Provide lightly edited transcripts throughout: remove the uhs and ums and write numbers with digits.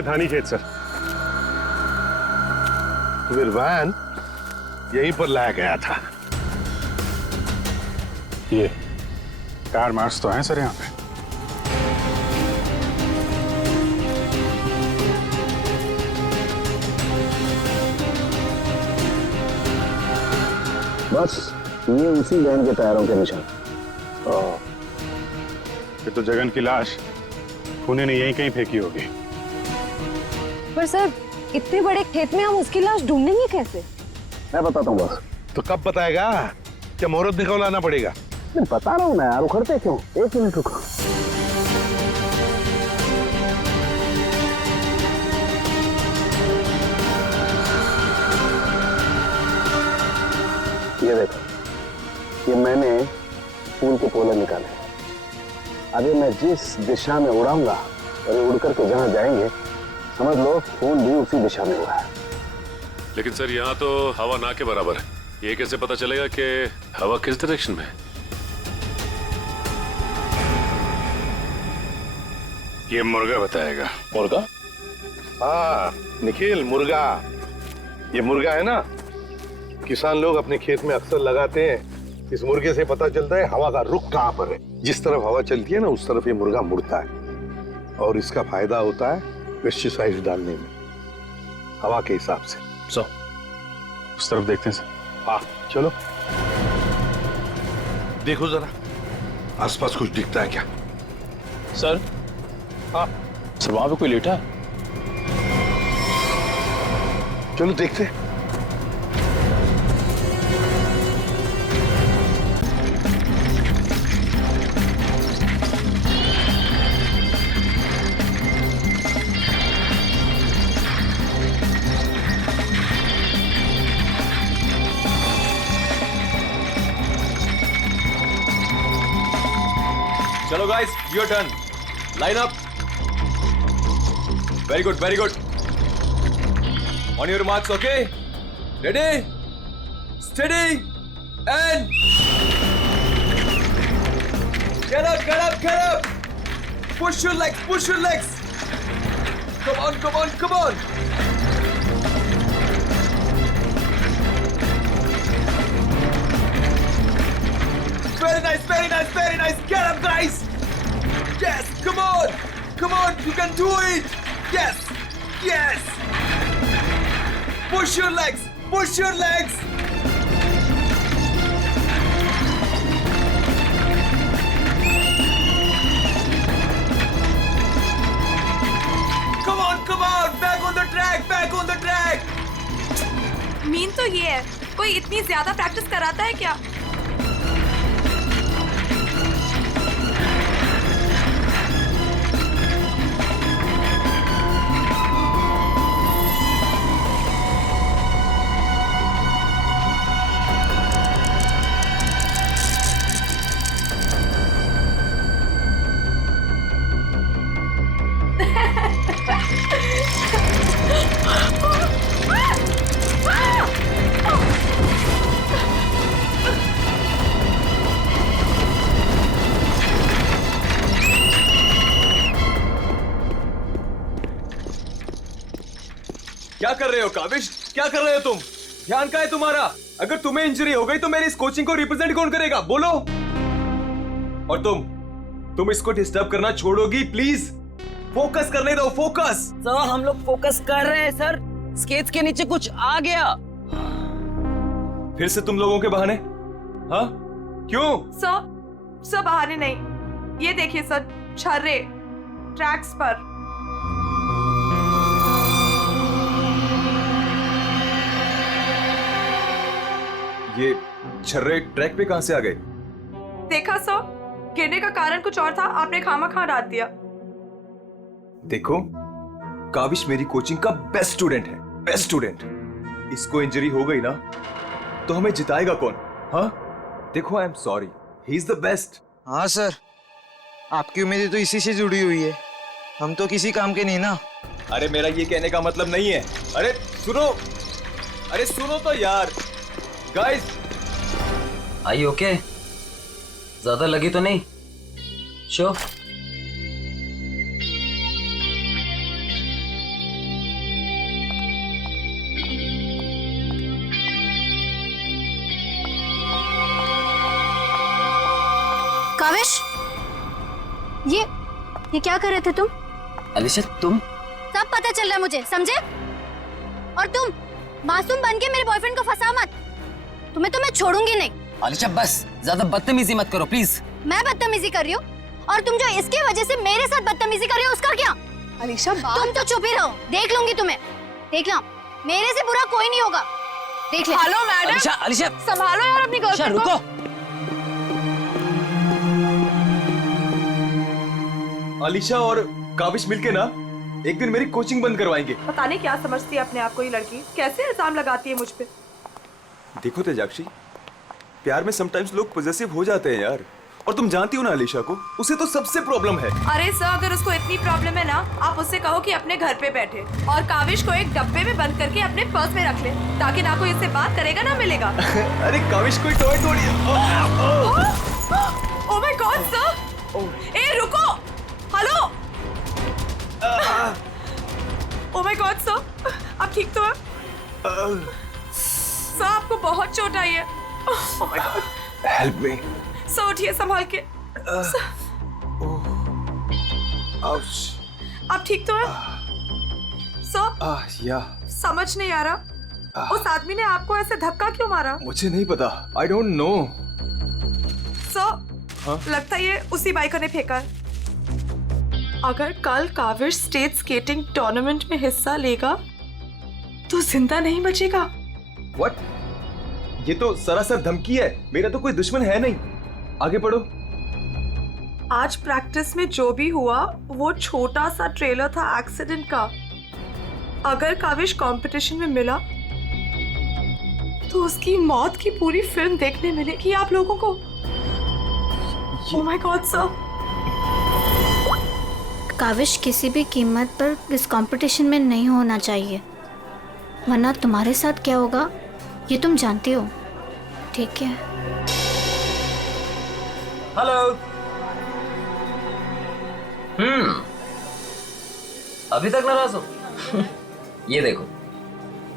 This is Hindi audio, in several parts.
ये धानी खेत सर। फिर वैन यहीं पर लाया गया था। ये कार मार्क्स तो हैं सर यहाँ पे। बस ये उसी वैन के टायरों के निशान। फिर तो जगन की लाश पुणे ने यहीं कहीं फेंकी होगी। पर सर इतने बड़े खेत में हम उसकी लाश ढूंढेंगे कैसे? मैं बताता हूँ बस। तो कब बताएगा? क्या मुहूर्त निकलवाना पड़ेगा? मैं बता रहा हूँ ना यार, उखड़ते क्यों? 1 मिनट रुको। ये देखो, ये मैंने फूल के पोले निकाले। अभी मैं जिस दिशा में उड़ाऊंगा और ये उड़ करके जहाँ जाएंगे समझ लो फूल भी उसी दिशा में हुआ है। लेकिन सर यहाँ तो हवा ना के बराबर है, ये कैसे पता चलेगा कि हवा किस डायरेक्शन में है? ये मुर्गा बताएगा। मुर्गा? हाँ निखिल, मुर्गा। ये मुर्गा है ना, किसान लोग अपने खेत में अक्सर लगाते हैं। इस मुर्गे से पता चलता है हवा का रुख कहाँ पर है। जिस तरफ हवा चलती है ना उस तरफ ये मुर्गा मुड़ता है और इसका फायदा होता है पेस्टिसाइड डालने में, हवा के हिसाब से। सो उस तरफ देखते हैं सर। हाँ चलो देखो जरा आसपास कुछ दिखता है क्या? सर? हाँ सर वहां पे कोई लेटा है? चलो देखते हैं। चलो guys, your turn. Line up. Very good, very good. On your marks, okay? Ready, steady and get up, get up, get up. Push your legs, push your legs. Come on, come on, come on. Very nice, very nice, very nice. Get up, guys. Yes, come on. Come on, you can do it. Yes, yes. Push your legs, push your legs. Come on, back on the track, back on the track. Mean तो ये है, कोई इतनी ज्यादा प्रैक्टिस कराता है क्या? क्या कर रहे हो काविश? क्या कर रहे हो तुम? ध्यान का है तुम्हारा? अगर तुम्हें इंजरी हो गई तो मेरी इस कोचिंग को रिप्रेजेंट कौन करेगा? बोलो। और तुम इसको डिस्टर्ब करना छोड़ोगी प्लीज? फोकस करने दो, फोकस। सर हम लोग फोकस कर रहे हैं सर। स्केच के नीचे कुछ आ गया। फिर से तुम लोगों के बहाने? हाँ क्यों? सर बहाने नहीं, ये देखिए सर, छर्रे ट्रैक्स पर। ये छर्रे ट्रैक पे कहां से आ गए? देखा सर, गिरने का कारण कुछ और था, आपने खामा डाल दिया। देखो, काविश मेरी कोचिंग का बेस्ट स्टूडेंट है, बेस्ट स्टूडेंट। इसको इंजरी हो गई ना तो हमें जिताएगा कौन? हाँ देखो, I am sorry, he is the best. हाँ सर, आपकी उम्मीदें तो इसी से जुड़ी हुई है, हम तो किसी काम के नहीं ना। अरे मेरा ये कहने का मतलब नहीं है। अरे सुनो तो यार। गाइस, आई ओके? ज्यादा लगी तो नहीं? काविश, ये क्या कर रहे थे तुम? अलीशा तुम? सब पता चल रहा है मुझे, समझे? और तुम मासूम बन के मेरे बॉयफ्रेंड को फंसाओ मत। तुम्हें तो मैं छोड़ूंगी नहीं। अलीशा बस ज्यादा बदतमीजी मत करो प्लीज। मैं बदतमीजी कर रही हूँ और तुम जो इसकी वजह से मेरे साथ बदतमीजी कर रही हो उसका क्या? अलीशा तुम तो चुप ही रहो, देख लूंगी तुम्हें। देखना, मेरे से बुरा कोई नहीं होगा, देख ले। हेलो मैडम, अलीशा अलीशा संभालो यार अपनी अलीशा गर्लफ्रेंड को। रुको। अलीशा और काविश मिलके ना एक दिन मेरी कोचिंग बंद करवाएंगे। पता नहीं क्या समझती है अपने आप को ये लड़की, कैसे इल्जाम लगाती है मुझ पे। देखो तेजाक्षी, प्यार में समटाइम्स लोग पॉजेसिव हो जाते हैं यार। और तुम जानती हो ना अलीशा को, उसे तो सबसे प्रॉब्लम है। अरे सर, अगर उसको इतनी प्रॉब्लम है ना, आप उससे कहो कि अपने घर पे बैठे और काविश को एक डब्बे में बंद करके अपने पर्स में रख ले, ताकि ना कोई इससे बात करेगा ना मिलेगा। अरे काविश कोई टॉय थोड़ी है। ओह माय गॉड सर, ए रुको, hello. Oh my god sir, आप ठीक तो हैं? सर आपको बहुत चोट आई है। ओह my God, help me. Sir उठिए संभाल के। आप ठीक तो हैं? सर या समझ नहीं आ रहा, उस आदमी ने आपको ऐसे धक्का क्यों मारा? मुझे नहीं पता, आई डोंट नो। सर लगता है ये उसी बाइकर ने फेंका है। अगर कल काविश स्टेट स्केटिंग टूर्नामेंट में हिस्सा लेगा तो जिंदा नहीं बचेगा। व्हाट? ये तो सरासर धमकी है, मेरा तो कोई दुश्मन है नहीं। आगे पढ़ो। आज प्रैक्टिस में जो भी हुआ वो छोटा सा ट्रेलर था एक्सीडेंट का। अगर काविश कंपटीशन में मिला तो उसकी मौत की पूरी फिल्म देखने मिलेगी आप लोगों को। Oh my god sir. Kavish किसी भी कीमत पर इस कंपटीशन में नहीं होना चाहिए, वरना तुम्हारे साथ क्या होगा ये तुम जानती हो, ठीक है? हेलो। अभी तक नाराज हो? ये देखो,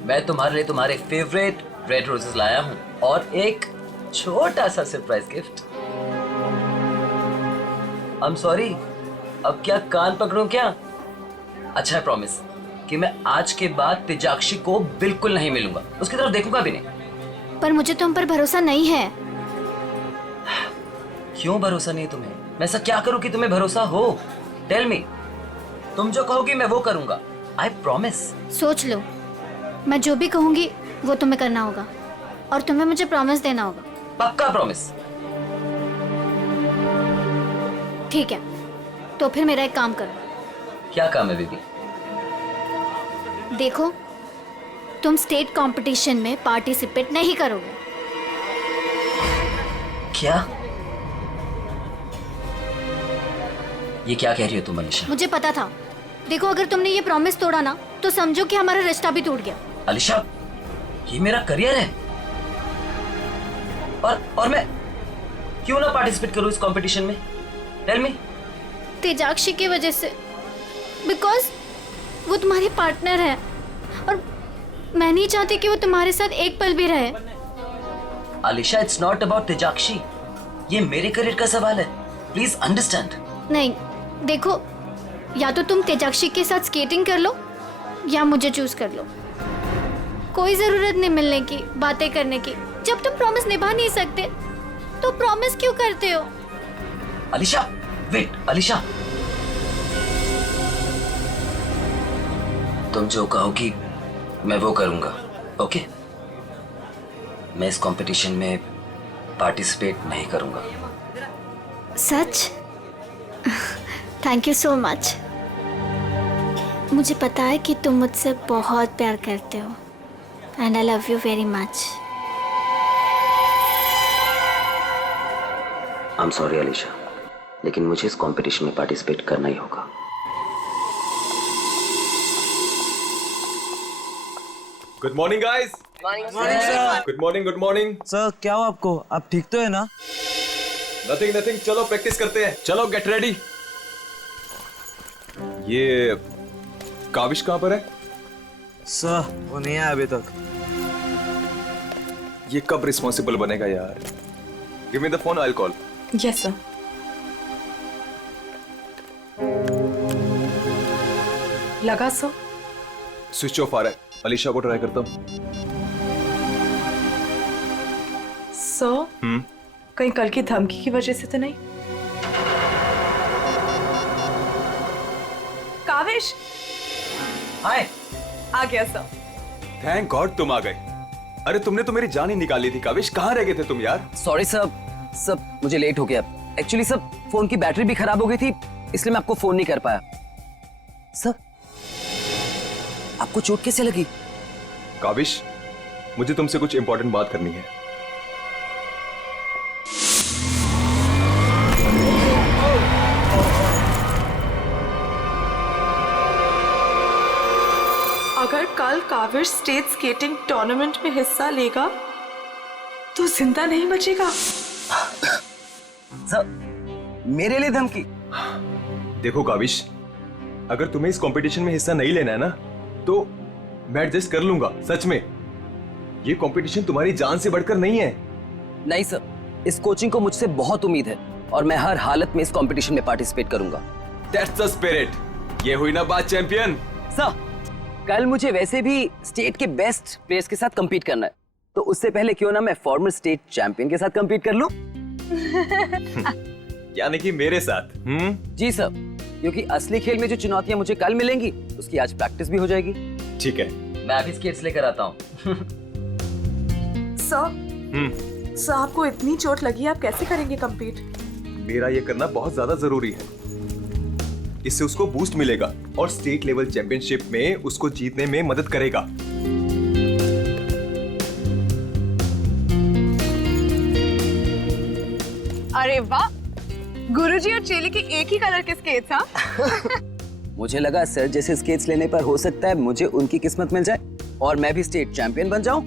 मैं तुम्हारे लिए तुम्हारे फेवरेट रेड रोजेस लाया हूँ और एक छोटा सा surprise gift. I am sorry, अब क्या कान पकड़ूं क्या? अच्छा है, प्रॉमिस कि मैं आज के बाद तेजाक्षी को बिल्कुल नहीं मिलूंगा, उसकी तरफ देखूंगा भी नहीं। पर मुझे तुम पर भरोसा नहीं है। क्यों भरोसा नहीं तुम्हें? मैं ऐसा क्या करूं कि तुम्हें भरोसा हो? Tell me. तुम जो कहोगी मैं वो करूंगा, आई प्रॉमिस। सोच लो, मैं जो भी कहूंगी वो तुम्हें करना होगा और तुम्हें मुझे प्रॉमिस देना होगा। पक्का प्रॉमिस? ठीक है, तो फिर मेरा एक काम करो। क्या काम है बेबी? देखो, तुम स्टेट कंपटीशन में पार्टिसिपेट नहीं करोगे। क्या? ये क्या कह रही हो तुम अलीशा? मुझे पता था। देखो, अगर तुमने ये प्रॉमिस तोड़ा ना तो समझो कि हमारा रिश्ता भी टूट गया। अलीशा, ये मेरा करियर है और मैं क्यों ना पार्टिसिपेट करूं इस कंपटीशन में? Tell me. तेजाक्षी की वजह से, बिकॉज वो तुम्हारी पार्टनर है और मैं नहीं चाहती कि वो तुम्हारे साथ एक पल भी रहे। अलीशा, इट्स नॉट अबाउट तेजाक्षी, ये मेरे करियर का सवाल है, प्लीज अंडरस्टैंड। नहीं, देखो, या तो तुम तेजाक्षी के साथ स्केटिंग कर लो या मुझे चूज कर लो। कोई जरूरत नहीं मिलने की, बातें करने की। जब तुम प्रॉमिस निभा नहीं सकते तो प्रॉमिस क्यों करते हो? अलीशा, वेट अलीशा, तुम जो कहोगी मैं वो करूंगा, ओके? मैं इस कंपटीशन में पार्टिसिपेट नहीं करूंगा। सच? Thank you so much. मुझे पता है कि तुम मुझसे बहुत प्यार करते हो and I love you very much. I am sorry Alisha, लेकिन मुझे इस कंपटीशन में पार्टिसिपेट करना ही होगा। Good morning guys. Good morning, good morning. Sir क्या हुआ आपको? आप ठीक तो है ना? नथिंग नथिंग, चलो प्रैक्टिस करते हैं। चलो गेट रेडी। ये काविश कहाँ पर है? सर वो नहीं आया अभी तक। ये कब रिस्पॉन्सिबल बनेगा यार? Give me the phone, I will call. Yes sir. लगा सो? स्विच ऑफ आ रहा है, अलीशा को ट्राई करता हूँ। सो कहीं कल की धमकी की वजह से तो नहीं? काविश हाय। आ गया सर। थैंक गॉड तुम आ गए। अरे तुमने तो मेरी जान ही निकाली थी काविश, कहाँ रह गए थे तुम यार? सॉरी सर, मुझे लेट हो गया। एक्चुअली सर फोन की बैटरी भी खराब हो गई थी, इसलिए मैं आपको फोन नहीं कर पाया। सर आपको चोट कैसे लगी? काविश, मुझे तुमसे कुछ इंपॉर्टेंट बात करनी है। अगर कल काविश स्टेट स्केटिंग टूर्नामेंट में हिस्सा लेगा तो जिंदा नहीं बचेगा। सर मेरे लिए धमकी? देखो काविश, अगर तुम्हें इस कंपटीशन में हिस्सा नहीं लेना है ना, तो मैं एडजस्ट कर लूंगा। सच में ये कंपटीशन तुम्हारी जान से बढ़कर नहीं है। नहीं सर, इस कोचिंग को मुझसे बहुत उम्मीद है और मैं हर हालत में इस कंपटीशन में पार्टिसिपेट करूंगा। That's the spirit. ये हुई ना बात चैंपियन। सर कल मुझे वैसे भी स्टेट के बेस्ट प्लेयर्स के साथ compete करना है, तो उससे पहले क्यों ना मैं फॉर्मर स्टेट चैंपियन के साथ compete कर लूं? यानी कि मेरे साथ? जी सर, क्योंकि असली खेल में जो चुनौतियां मुझे कल मिलेंगी उसकी आज प्रैक्टिस भी हो जाएगी। ठीक है, मैं अभी स्केट्स लेकर आता हूँ। सर आपको इतनी चोट लगी, आप कैसे करेंगे compete? मेरा ये करना बहुत ज्यादा जरूरी है। इससे उसको बूस्ट मिलेगा और स्टेट लेवल चैंपियनशिप में उसको जीतने में मदद करेगा। अरे वाह, गुरुजी और चेली के एक ही कलर के स्केट्स। हाँ मुझे लगा सर जैसे स्केट्स लेने पर हो सकता है मुझे उनकी किस्मत मिल जाए और मैं भी स्टेट चैंपियन बन जाऊं।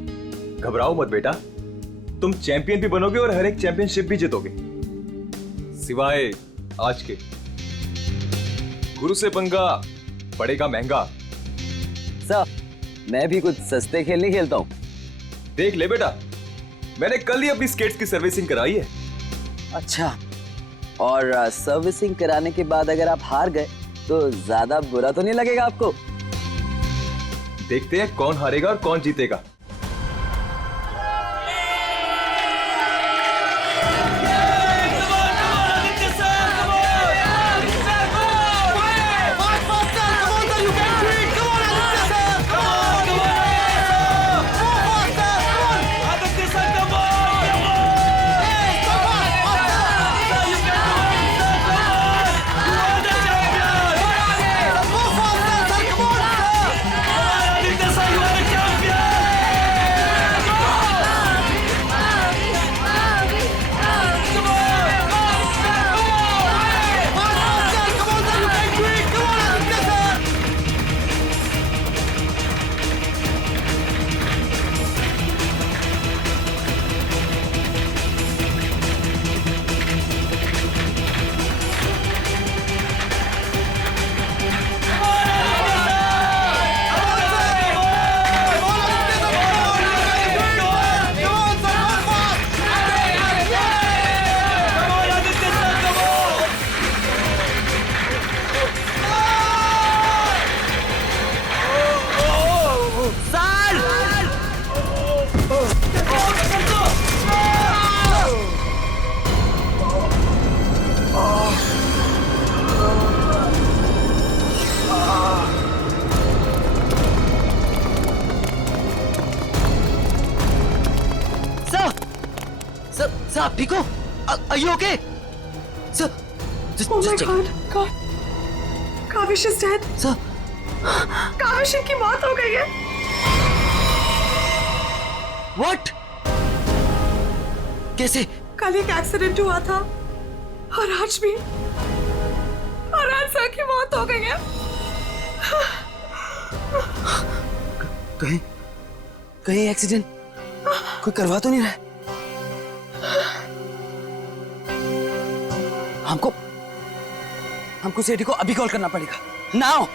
घबराओ मत बेटा, तुम चैंपियन भी बनोगे और हर एक चैंपियनशिप भी जीतोगे, सिवाय आज के। गुरु से पंगा पड़ेगा महंगा। सर मैं भी कुछ सस्ते खेल नहीं खेलता हूँ। देख ले बेटा, मैंने कल ही अपनी स्केट्स की सर्विसिंग कराई है। अच्छा, और सर्विसिंग कराने के बाद अगर आप हार गए तो ज्यादा बुरा तो नहीं लगेगा आपको? देखते हैं कौन हारेगा और कौन जीतेगा। सर आप ठीक हो? Are you okay? Sir, just Oh my check. God. Kaavish is dead. Sir, Kaavish की मौत हो गई है। what? कैसे? कल एक एक्सीडेंट हुआ था और आज भी, और आज सर की मौत हो गई है। कहीं एक्सीडेंट कोई करवा तो नहीं रहा है? हमको सेठी को अभी कॉल करना पड़ेगा। नाउ।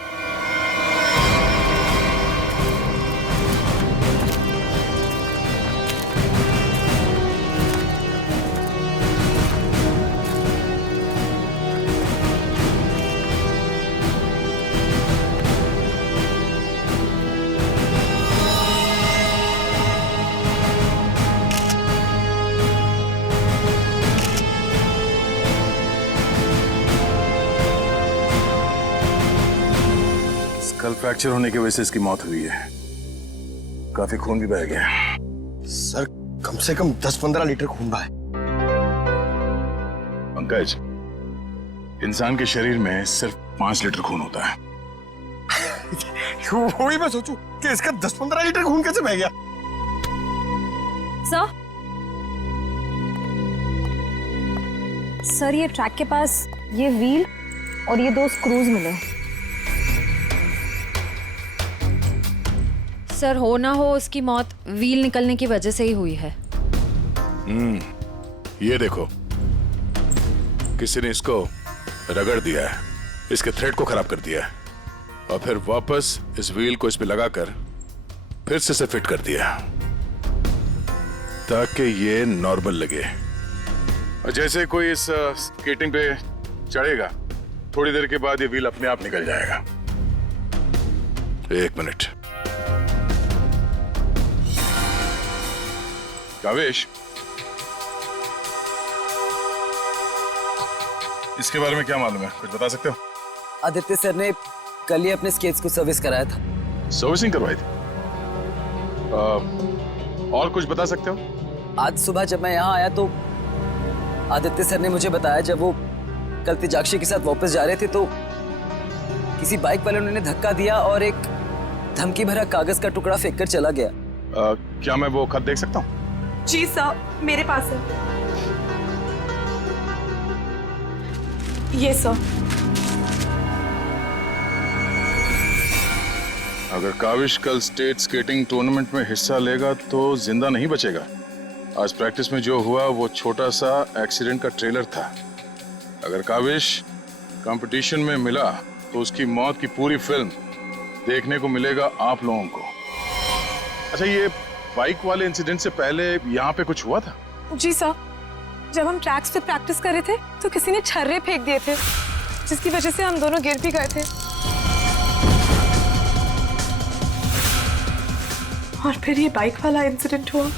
फ्रैक्चर होने की वजह से इसकी मौत हुई है। काफी खून भी बह गया। सर कम से कम 10-15 लीटर खून बहा है। पंकज, इंसान के शरीर में सिर्फ 5 लीटर खून होता है। वही मैं सोचूं कि इसका 10-15 लीटर खून कैसे बह गया। सर ये ट्रैक के पास ये व्हील और ये 2 स्क्रूज मिले। सर हो ना हो उसकी मौत व्हील निकलने की वजह से ही हुई है। ये देखो, किसी ने इसको रगड़ दिया है, इसके थ्रेड को खराब कर दिया है और फिर वापस इस व्हील को इस पे लगाकर फिर से इसे फिट कर दिया ताकि ये नॉर्मल लगे। और जैसे कोई इस स्केटिंग पे चढ़ेगा, थोड़ी देर के बाद ये व्हील अपने आप निकल जाएगा। 1 मिनट। कावेश, इसके बारे में क्या मालूम है? कुछ बता सकते हो? आदित्य सर ने कल ही अपने स्केट्स को सर्विस कराया था। सर्विसिंग करवाई थी? और कुछ बता सकते हो? आज सुबह जब मैं यहाँ आया तो आदित्य सर ने मुझे बताया जब वो कल तेजाक्षी के साथ वापस जा रहे थे तो किसी बाइक वाले ने उन्हें धक्का दिया और एक धमकी भरा कागज का टुकड़ा फेंक कर चला गया। क्या मैं वो खत देख सकता हूँ? जी सर, मेरे पास है। ये सर। अगर काविश कल स्टेट स्केटिंग टूर्नामेंट में हिस्सा लेगा तो जिंदा नहीं बचेगा। आज प्रैक्टिस में जो हुआ वो छोटा सा एक्सीडेंट का ट्रेलर था। अगर काविश कंपटीशन में मिला तो उसकी मौत की पूरी फिल्म देखने को मिलेगा आप लोगों को। अच्छा, ये बाइक वाले इंसिडेंट से पहले यहाँ पे कुछ हुआ था? जी सर, जब हम ट्रैक्स पे प्रैक्टिस कर रहे थे तो किसी ने छर्रे फेंक दिए थे जिसकी वजह से हम दोनों गिर भी गए थे और फिर ये बाइक वाला इंसिडेंट हुआ।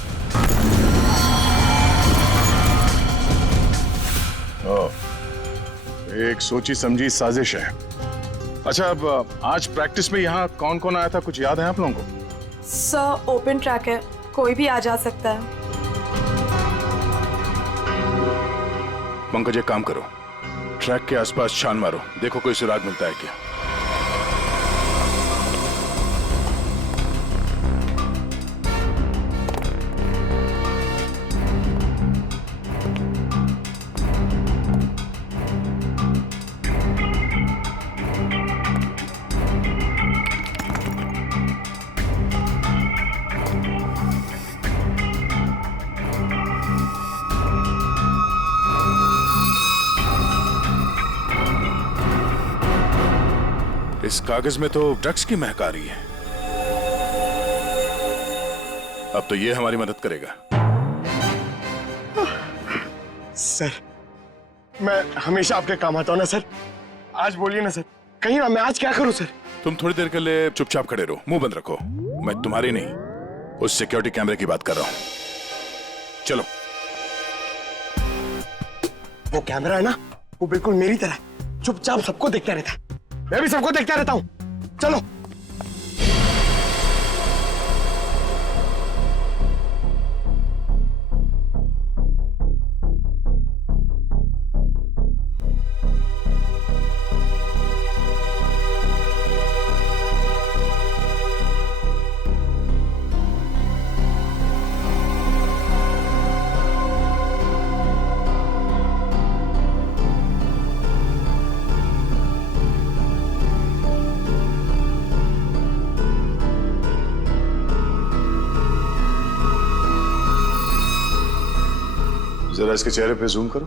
एक सोची समझी साजिश है। अच्छा, अब आज प्रैक्टिस में यहाँ कौन कौन आया था, कुछ याद है आप लोगों को? सर ओपन ट्रैक है, कोई भी आ जा सकता है। पंकज, एक काम करो, ट्रैक के आसपास छान मारो, देखो कोई सुराग मिलता है क्या। इस कागज में तो ड्रग्स की महक आ रही है। अब तो ये हमारी मदद करेगा। सर मैं हमेशा आपके काम आता हूँ ना सर। आज बोलिए ना सर, कहीं ना मैं आज क्या करूँ सर? तुम थोड़ी देर के लिए चुपचाप खड़े रहो, मुंह बंद रखो। मैं तुम्हारी नहीं, उस सिक्योरिटी कैमरे की बात कर रहा हूँ। चलो। वो कैमरा है ना, वो बिल्कुल मेरी तरह चुपचाप सबको देखता रहता है। मैं भी सबको देखता रहता हूँ। चलो। जरा इसके चेहरे पे जूम करो।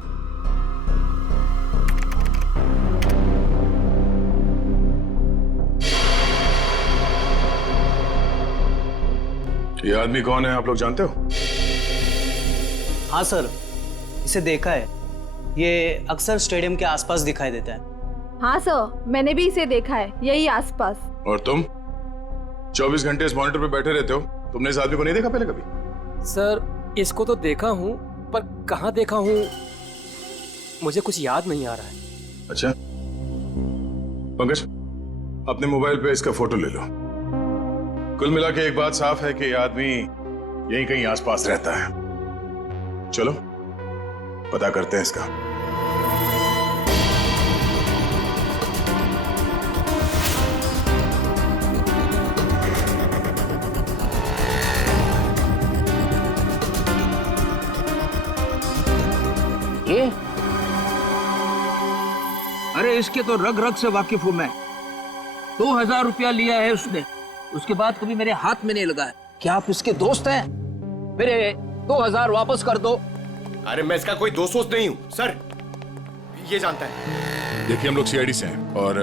ये आदमी कौन है, आप लोग जानते हो? हाँ सर, इसे देखा है। ये अक्सर स्टेडियम के आसपास दिखाई देता है। हाँ सर, मैंने भी इसे देखा है यही आसपास। और तुम 24 घंटे इस मॉनिटर पे बैठे रहते हो, तुमने इस आदमी को नहीं देखा पहले कभी? सर इसको तो देखा हूँ, पर कहाँ देखा हूँ मुझे कुछ याद नहीं आ रहा है। अच्छा पंकज, अपने मोबाइल पे इसका फोटो ले लो। कुल मिला के एक बात साफ है कि ये आदमी यहीं कहीं आसपास रहता है। चलो पता करते हैं इसका। ये अरे इसके तो रग रग से वाकिफ हूं मैं। 2000 रुपया लिया है उसने, उसके बाद कभी मेरे हाथ में नहीं लगा है। क्या आप इसके दोस्त हैं? मेरे 2000 वापस कर दो। अरे मैं इसका कोई दोस्त वोस्त नहीं हूँ सर, ये जानता है। देखिए हम लोग सीआईडी से हैं और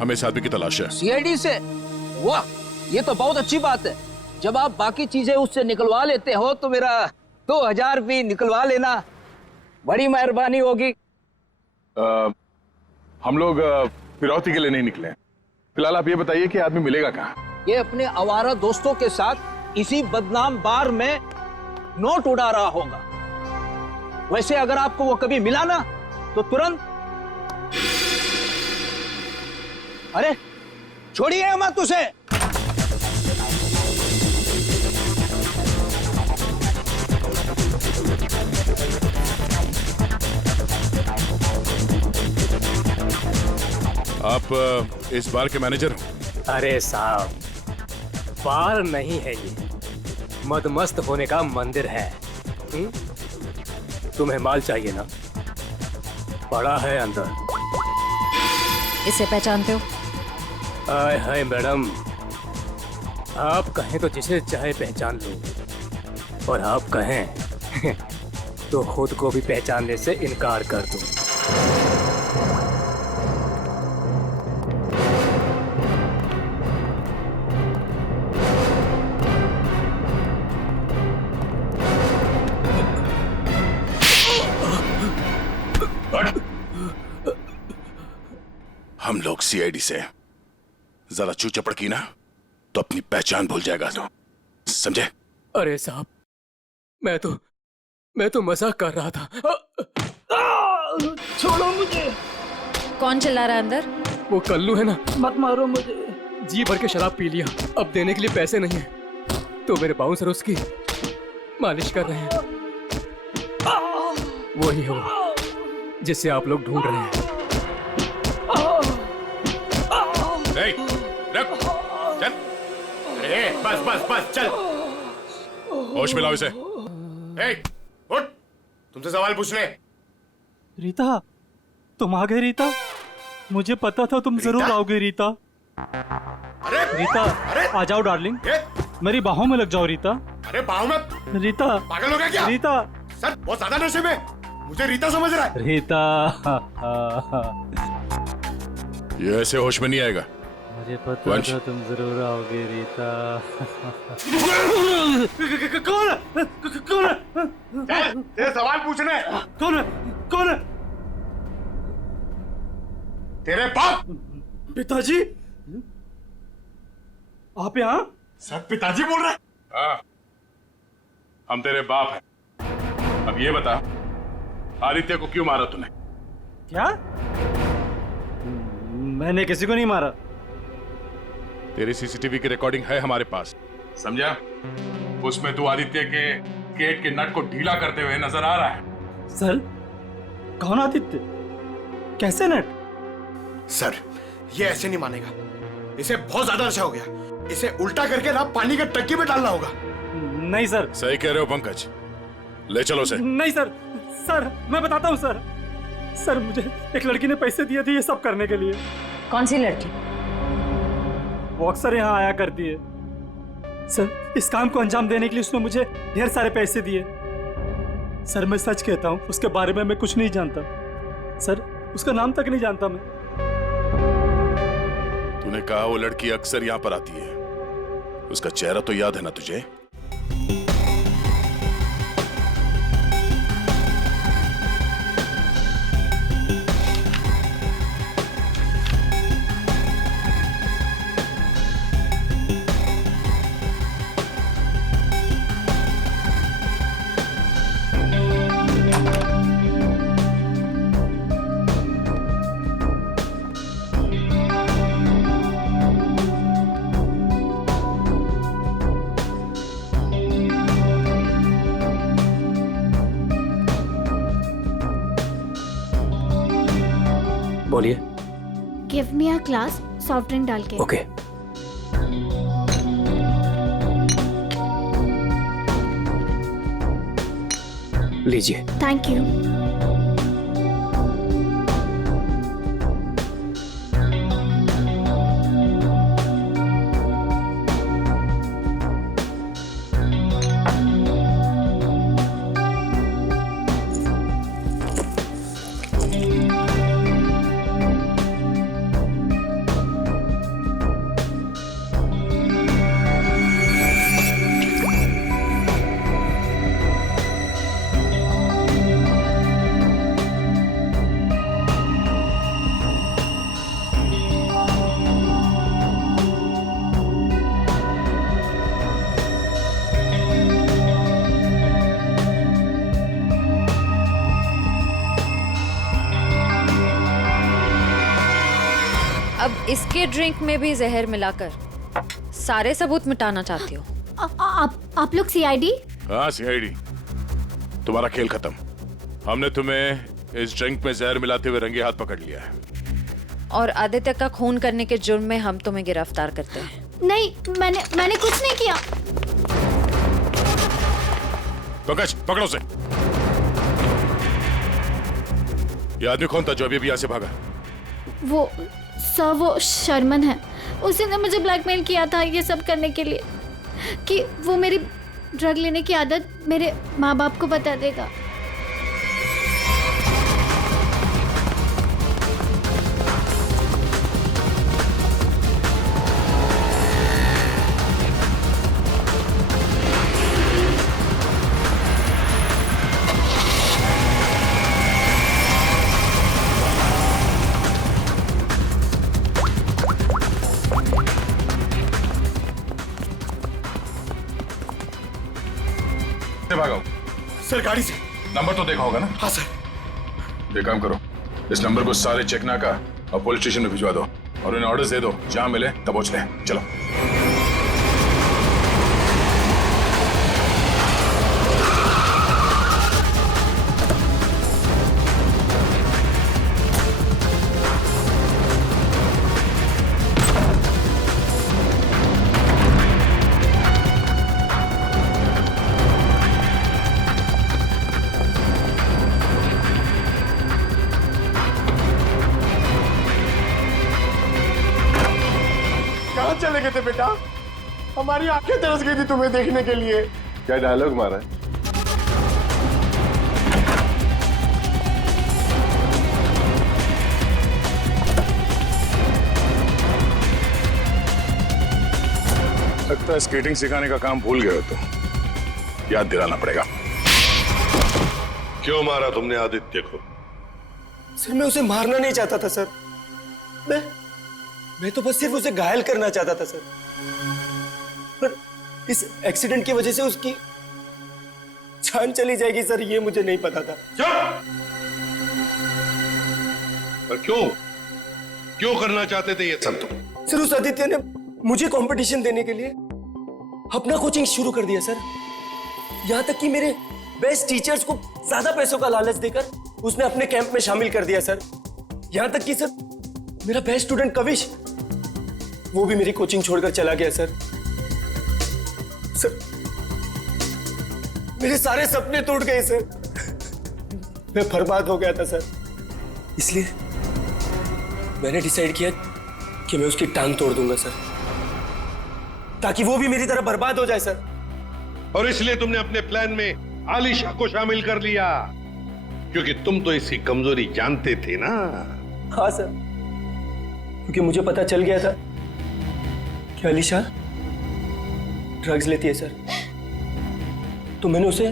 हमें इस आदमी की तलाश है। सीआईडी से? वाह, ये तो बहुत अच्छी बात है। जब आप बाकी चीजें उससे निकलवा लेते हो तो मेरा 2000 भी निकलवा लेना, बड़ी मेहरबानी होगी। हम लोग फिरौती के लिए नहीं निकले। फिलहाल आप ये बताइए कि आदमी मिलेगा कहाँ? ये अपने आवारा दोस्तों के साथ इसी बदनाम बार में नोट उड़ा रहा होगा। वैसे अगर आपको वो कभी मिला ना तो तुरंत, अरे छोड़िए मत उसे। आप इस बार के मैनेजर हो? अरे साहब, बार नहीं है ये, मदमस्त होने का मंदिर है। तुम्हें माल चाहिए ना, पड़ा है अंदर। इसे पहचानते हो? आय हाय मैडम, आप कहें तो जिसे चाहे पहचान लो, और आप कहें तो खुद को भी पहचानने से इनकार कर दो। हम लोग सीआईडी से, जरा चू चपड़ की ना तो अपनी पहचान भूल जाएगा, तो समझे? अरे साहब, मैं तो मजाक कर रहा था। छोड़ो मुझे। कौन चिल्ला रहा है अंदर? वो कल्लू है ना, मत मारो मुझे। जी भर के शराब पी लिया, अब देने के लिए पैसे नहीं है, तो मेरे बाउंसर उसकी मालिश कर रहे हैं। वही है वो जिसे आप लोग ढूंढ रहे हैं। चल। बस बस बस चल। होश में लाओ इसे। उठ, तुमसे सवाल पूछने। रीता, तुम आ गए रीता? मुझे पता था तुम जरूर आओगे रीता। अरे रीता, आ जाओ डार्लिंग, मेरी बाहों में लग जाओ रीता। अरे बाहों में? रीता पागल हो गया क्या? रीता सर बहुत ज्यादा नशे में, मुझे रीता समझ रहा है। रीता ये ऐसे होश में नहीं आएगा। मुझे पता था तुम जरूर आओगे रीता। कौन है? कौन है? तेरे सवाल पूछने। कौन है? कौन है? तेरे बाप। पिताजी, आप यहाँ? सर पिताजी बोल रहे हैं? हाँ, हम तेरे बाप हैं। अब ये बता, आदित्य को क्यों मारा तूने? क्या? मैंने किसी को नहीं मारा। तेरी सीसीटीवी की रिकॉर्डिंग है हमारे पास, समझा? उसमें तू आदित्य के गेट के नट को ढीला करते हुए नजर आ रहा है। सर, कौन आदित्य? कैसे नट? सर ये ऐसे नहीं मानेगा, इसे बहुत ज्यादा नशा हो गया। इसे उल्टा करके ना पानी के टंकी में डालना होगा। नहीं सर। सही कह रहे हो पंकज, ले चलो उसे। नहीं सर, सर मैं बताता हूँ सर। सर मुझे एक लड़की ने पैसे दिए थे ये सब करने के लिए। कौन सी लड़की? वो अक्सर यहाँ आया करती है सर। इस काम को अंजाम देने के लिए उसने मुझे ढेर सारे पैसे दिए। सर मैं सच कहता हूँ, उसके बारे में मैं कुछ नहीं जानता सर, उसका नाम तक नहीं जानता मैं। तूने कहा वो लड़की अक्सर यहाँ पर आती है, उसका चेहरा तो याद है ना तुझे? बोलिए। Give me a glass soft drink डाल के। ओके। लीजिए। Thank you. अब इसके ड्रिंक में भी जहर मिलाकर सारे सबूत मिटाना चाहती हो? आप लोग सीआईडी? हाँ सीआईडी। तुम्हारा खेल खत्म। हमने तुम्हें इस ड्रिंक में जहर मिलाते हुए रंगे हाथ पकड़ लिया है। और आदित्य का खून करने के जुर्म में हम तुम्हें गिरफ्तार करते हैं। नहीं, मैंने कुछ नहीं किया। पंकज पकड़ो उसे। ये आदमी कौन था जो अभी यहाँ से भागा? वो सर, वो शर्मन है। उसी ने मुझे ब्लैकमेल किया था ये सब करने के लिए, कि वो मेरी ड्रग लेने की आदत मेरे माँ बाप को बता देगा। भागा सर गाड़ी से। नंबर तो देखा होगा ना? हाँ सर। एक काम करो, इस नंबर को सारे चेकना का और पुलिस स्टेशन में भिजवा दो और उन्हें ऑर्डर्स दे दो, जहां मिले तब पहुंच ले। चलो। चले गए थे बेटा? हमारी आंखें तरस गई थी तुम्हें देखने के लिए। क्या डायलॉग मारा है? लगता है स्केटिंग सिखाने का काम भूल गए हो तो याद दिलाना पड़ेगा। क्यों मारा तुमने आदित्य को? सर मैं उसे मारना नहीं चाहता था सर। मैं तो बस सिर्फ उसे घायल करना चाहता था सर। पर इस एक्सीडेंट की वजह से उसकी जान चली जाएगी सर, ये मुझे नहीं पता था। पर क्यों करना चाहते थे ये सब तुम? सर उस आदित्य ने मुझे कंपटीशन देने के लिए अपना कोचिंग शुरू कर दिया सर। यहां तक कि मेरे बेस्ट टीचर्स को ज्यादा पैसों का लालच देकर उसने अपने कैंप में शामिल कर दिया सर। यहां तक कि सर मेरा बेस्ट स्टूडेंट कविश, वो भी मेरी कोचिंग छोड़कर चला गया सर। सर मेरे सारे सपने टूट गए सर। मैं बर्बाद हो गया था सर। इसलिए मैंने डिसाइड किया कि मैं उसकी टांग तोड़ दूंगा सर, ताकि वो भी मेरी तरह बर्बाद हो जाए सर। और इसलिए तुमने अपने प्लान में आलिशा को शामिल कर लिया, क्योंकि तुम तो इसकी कमजोरी जानते थे ना। हाँ सर, क्योंकि मुझे पता चल गया था कि आलिशा ड्रग्स लेती है सर, तो मैंने उसे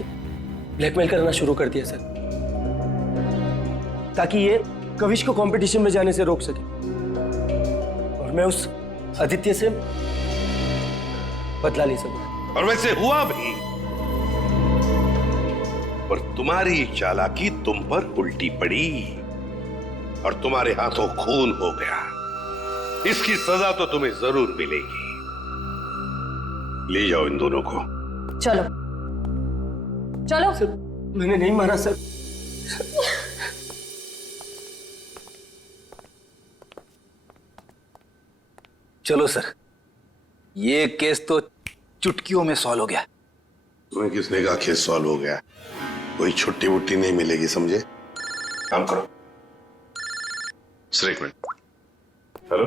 ब्लैकमेल करना शुरू कर दिया सर, ताकि ये कविश को कंपटीशन में जाने से रोक सके और मैं उस आदित्य से बदला ले सकूं। और वैसे हुआ भी, पर तुम्हारी चालाकी तुम पर उल्टी पड़ी और तुम्हारे हाथों खून हो गया। इसकी सजा तो तुम्हें जरूर मिलेगी। ले जाओ इन दोनों को। चलो चलो। सर मैंने नहीं मारा सर। चलो सर, ये केस तो चुटकियों में सॉल्व हो गया। तुम्हें किसने कहा केस सॉल्व हो गया? कोई छुट्टी वुट्टी नहीं मिलेगी, समझे? काम करो। सर एक मिनट। हेलो,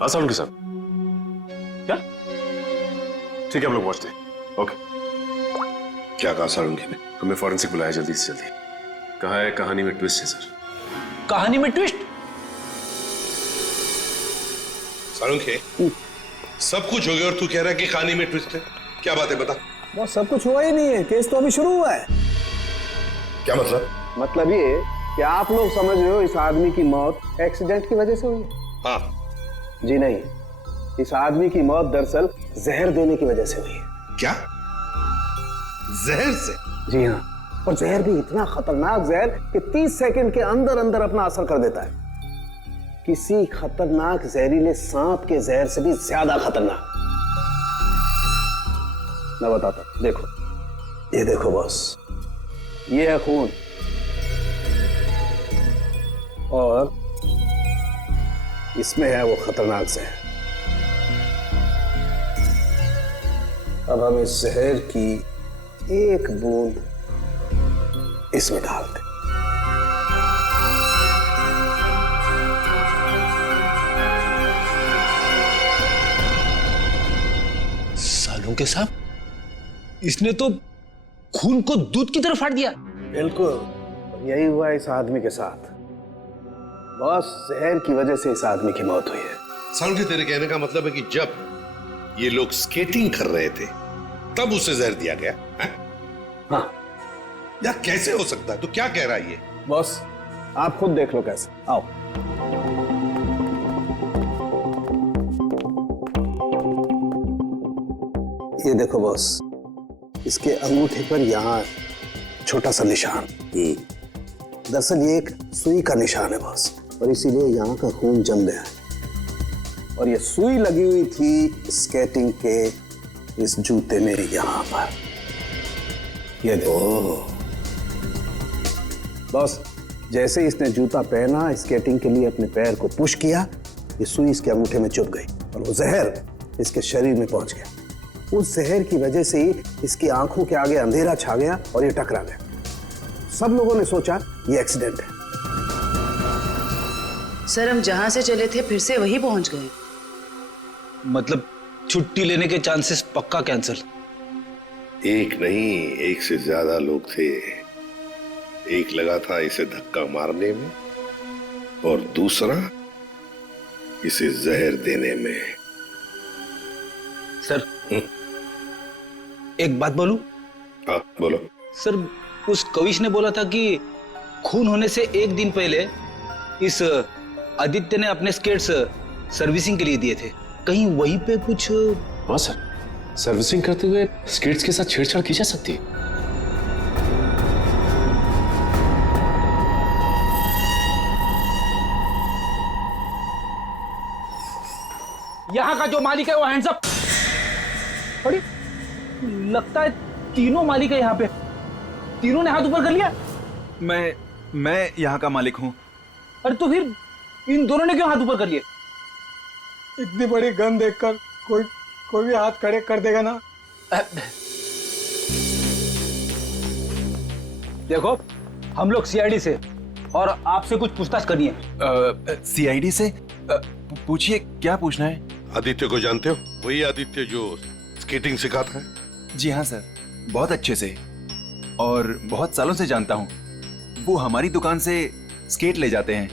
हाँ सालुंखे साहब। क्या? ठीक है, हम लोग पहुंचते हैं। ओके। क्या कहा सालुंखे ने? हमें फॉरेंसिक बुलाया जल्दी से जल्दी। कहा है कहानी में ट्विस्ट है सर। कहानी में ट्विस्ट? सालुंखे, सब कुछ हो गया और तू कह रहा है कि कहानी में ट्विस्ट है? क्या बात है, बता। वो सब कुछ हुआ ही नहीं है, केस तो अभी शुरू हुआ है। क्या मतलब? मतलब ये कि आप लोग समझ रहे हो इस आदमी की मौत एक्सीडेंट की वजह से हुई है। हाँ। जी नहीं, इस आदमी की मौत दरअसल जहर देने की वजह से हुई है। क्या? जहर से? जी हाँ, और जहर भी इतना खतरनाक जहर कि 30 सेकंड के अंदर अंदर अपना असर कर देता है। किसी खतरनाक जहरीले सांप के जहर से भी ज्यादा खतरनाक। मैं बताता हूं, देखो, ये देखो बॉस, ये है खून और इसमें है वो खतरनाक जहर। अब हम इस जहर की एक बूंद इसमें डालते। सालुंखे साहब, इसने तो खून को दूध की तरह फाड़ दिया। बिल्कुल, यही हुआ इस आदमी के साथ। बस जहर की वजह से इस आदमी की मौत हुई है। सालुंखे, तेरे कहने का मतलब है कि जब ये लोग स्केटिंग कर रहे थे तब उसे जहर दिया गया है? हाँ। यार कैसे हो सकता है? तो क्या कह रहा है ये? बॉस, आप खुद देख लो कैसे। आओ। ये देखो बॉस, इसके अंगूठे पर यहाँ छोटा सा निशान। दरअसल ये एक सुई का निशान है बॉस, और इसीलिए यहाँ का खून जम गया है। और ये सुई लगी हुई थी स्केटिंग के इस जूते में यहाँ पर। ये देखो बॉस, जैसे इसने जूता पहना, स्केटिंग के लिए अपने पैर को पुश किया, ये सुई इसके अंगूठे में चुभ गई और वो जहर इसके शरीर में पहुंच गया। उस जहर की वजह से ही इसकी आंखों के आगे अंधेरा छा गया और ये टकरा गया। सब लोगों ने सोचा ये एक्सीडेंट है। सर, हम जहां से चले थे फिर से वही पहुंच गए। मतलब छुट्टी लेने के चांसेस पक्का कैंसिल? एक नहीं, एक से ज्यादा लोग थे। एक लगा था इसे धक्का मारने में और दूसरा इसे जहर देने में। सर, एक बात बोलूं? हाँ बोलो। सर, उस कविश ने बोला था कि खून होने से एक दिन पहले इस आदित्य ने अपने स्केट्स सर्विसिंग के लिए दिए थे। कहीं वहीं पे कुछ? हाँ सर, सर्विसिंग करते हुए स्केट्स के साथ छेड़छाड़ की जा सकती है। यहाँ का जो मालिक है वो हैंड्स अप। अरे लगता है तीनों मालिक है यहाँ पे। तीनों ने हाथ ऊपर कर लिया। मैं यहाँ का मालिक हूँ। अरे तो फिर इन दोनों ने क्यों हाथ ऊपर कर लिए? इतनी बड़ी गन देखकर कोई भी हाथ खड़े कर देगा ना। देखो, हम लोग सीआईडी से और आपसे कुछ पूछताछ करनी है। सीआईडी से? पूछिए, क्या पूछना है? आदित्य को जानते हो? वही आदित्य जो स्केटिंग सिखाता है? जी हाँ सर, बहुत अच्छे से और बहुत सालों से जानता हूँ। वो हमारी दुकान से स्केट ले जाते हैं।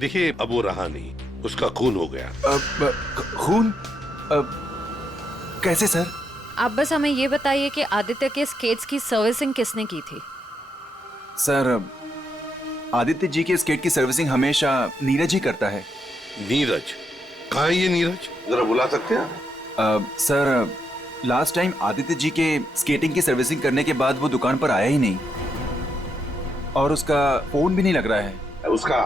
देखिए, अब वो रहा नहीं, उसका खून हो गया। खून? कैसे सर? आप बस हमें ये बताइए कि आदित्य के स्केट्स की सर्विसिंग किसने की थी? सर, आदित्य जी के स्केट की सर्विसिंग हमेशा नीरज ही करता है। नीरज? कहाँ है ये नीरज? जरा बुला सकते हैं? Sir, last time Aditya ji के स्केटिंग की सर्विसिंग करने के बाद वो दुकान पर आया ही नहीं और उसका फोन भी नहीं लग रहा है। उसका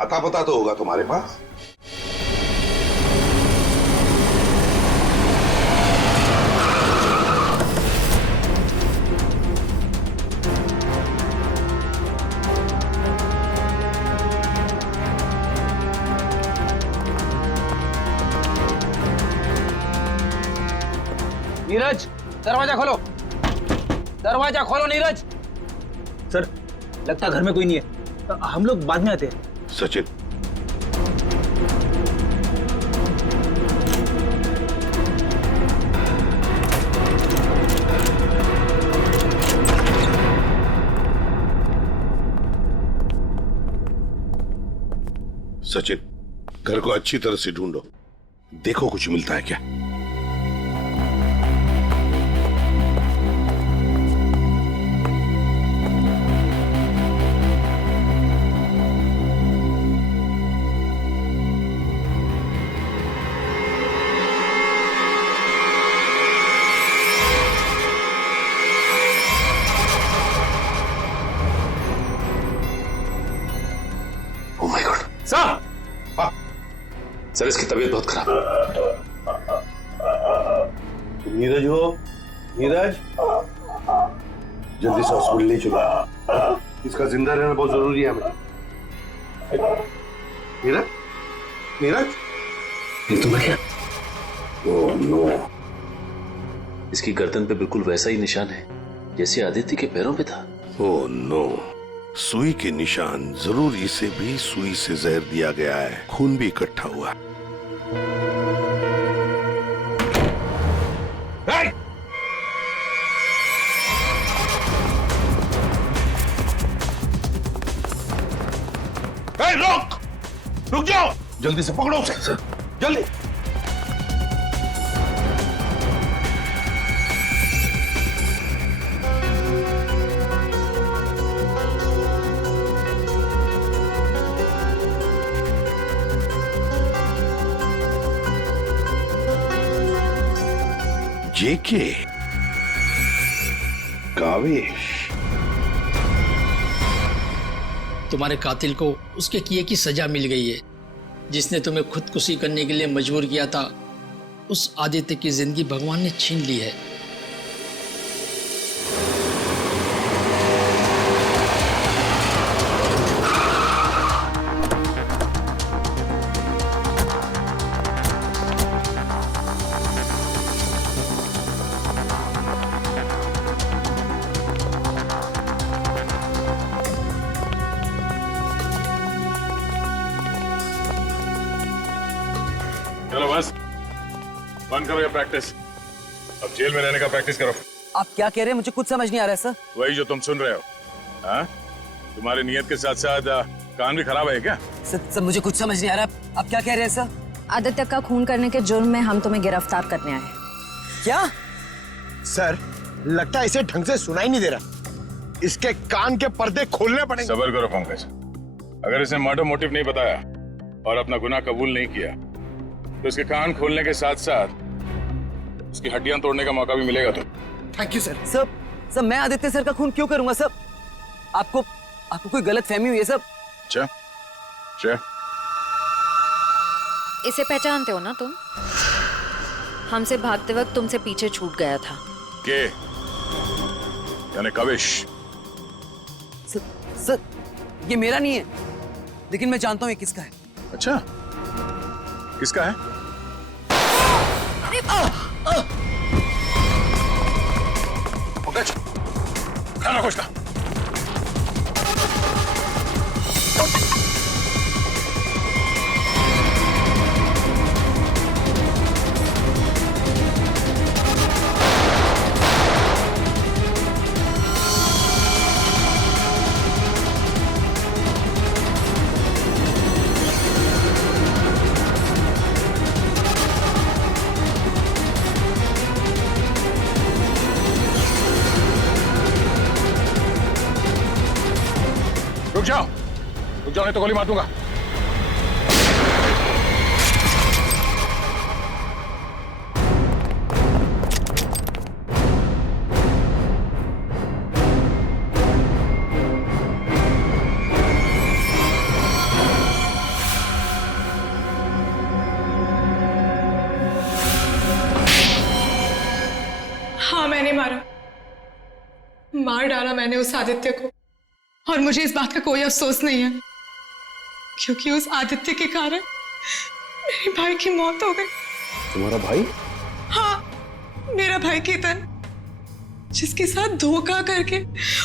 अता पता तो होगा तुम्हारे पास? नीरज, दरवाजा खोलो, दरवाजा खोलो नीरज। सर, लगता घर में कोई नहीं है, हम लोग बाद में आते हैं। सचिन, सचिन, घर को अच्छी तरह से ढूंढो, देखो कुछ मिलता है क्या। ओह माय गॉड सर, सर इसकी तबीयत बहुत खराब है। नीरज हो, नीरज, जल्दी से हॉस्पिटल ले चलो, इसका जिंदा रहना बहुत जरूरी है हमें। नीरज, नीरज, ये तो मैं क्या? ओह नो, इसकी गर्दन पे बिल्कुल वैसा ही निशान है जैसे आदित्य के पैरों पे था। ओह नो, सुई के निशान, जरूर इसे भी सुई से जहर दिया गया है, खून भी इकट्ठा हुआ। रुक, रुक जाओ, जल्दी से पकड़ो उसे, जल्दी। जेके, कावेश, तुम्हारे कातिल को उसके किए की सजा मिल गई है। जिसने तुम्हें खुदकुशी करने के लिए मजबूर किया था, उस आदित्य की जिंदगी भगवान ने छीन ली है। चलो बस, बंद करो ये प्रैक्टिस, अब जेल में रहने का प्रैक्टिस करो। आप क्या कह रहे हैं? मुझे कुछ समझ नहीं आ रहा है सर। वही जो तुम सुन रहे हो। हाँ, तुम्हारी नियत के साथ साथ कान भी खराब है क्या? सर मुझे कुछ समझ नहीं आ रहा, आप क्या कह रहे हैं सर? आदित्य का खून करने के जुर्म में हम तुम्हें गिरफ्तार करने आए। क्या? सर, लगता है इसे ढंग से सुनाई नहीं दे रहा, इसके कान के पर्दे खोलने पड़ेंगे। सबर करो पंकज, अगर इसने मर्डर मोटिव नहीं बताया और अपना गुनाह कबूल नहीं किया तो इसके कान खोलने के साथ साथ उसकी हड्डियां तोड़ने का मौका भी मिलेगा। तो थैंक यू सर। सर मैं आदित्य सर का खून क्यों करूंगा सर? आपको कोई गलत फहमी हुई है सर? अच्छा, इसे पहचानते हो ना तुम? हमसे भागते वक्त तुमसे पीछे छूट गया था। के यानी कावेश? सर ये मेरा नहीं है, लेकिन मैं जानता हूं ये किसका है। अच्छा, किसका है? पंकज, खाना कुछ ना। रुक जाओ नहीं तो गोली मार दूंगा। हाँ, मैंने मार डाला मैंने उस आदित्य को, और मुझे इस बात का कोई अफसोस नहीं है, क्योंकि उस आदित्य के कारण मेरे भाई की मौत हो गई। तुम्हारा भाई? हाँ, मेरा भाई केतन, जिसके साथ धोखा करके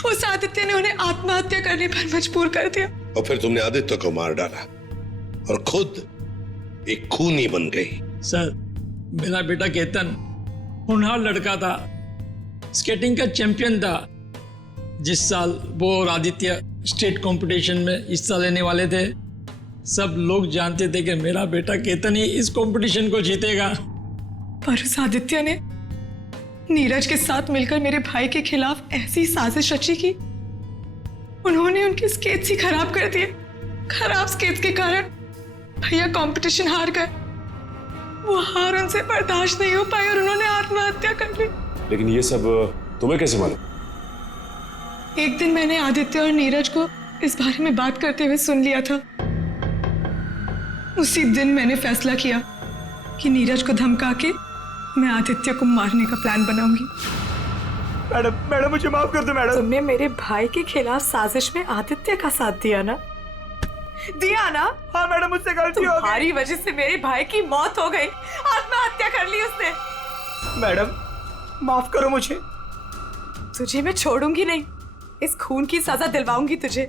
उस आदित्य ने उन्हें आत्महत्या करने पर मजबूर कर दिया। और फिर तुमने आदित्य को मार डाला और खुद एक खूनी बन गई। सर, मेरा बेटा केतन होनहार लड़का था, स्केटिंग का चैंपियन था। जिस साल वो और आदित्य स्टेट कंपटीशन में हिस्सा लेने वाले थे, सब लोग जानते थे कि मेरा बेटा केतन ही इस कंपटीशन को जीतेगा। पर उस आदित्य ने नीरज के साथ मिलकर मेरे भाई के खिलाफ ऐसी साजिश रची कि उन्होंने उनके स्केट्स ही खराब कर दिए। खराब स्केट्स के कारण भैया कंपटीशन हार गए। वो हार उनसे बर्दाश्त नहीं हो पाई और उन्होंने आत्महत्या कर ली। लेकिन ये सब तुम्हें कैसे मालूम? एक दिन मैंने आदित्य और नीरज को इस बारे में बात करते हुए सुन लिया था। उसी दिन मैंने फैसला किया कि नीरज को धमका के मैं आदित्य को मारने का प्लान बनाऊंगी। मैडम मुझे माफ कर दो मैडम। तुमने मेरे भाई के खिलाफ साजिश में आदित्य का साथ दिया ना? दिया ना? हाँ मैडम, मुझसे गलती हो गई। तुम्हारी वजह से मेरे भाई की मौत हो गई, आत्महत्या कर ली उसने। मैडम माफ करो मुझे। तुझे मैं छोड़ूंगी नहीं, इस खून की सजा दिलवाऊंगी तुझे।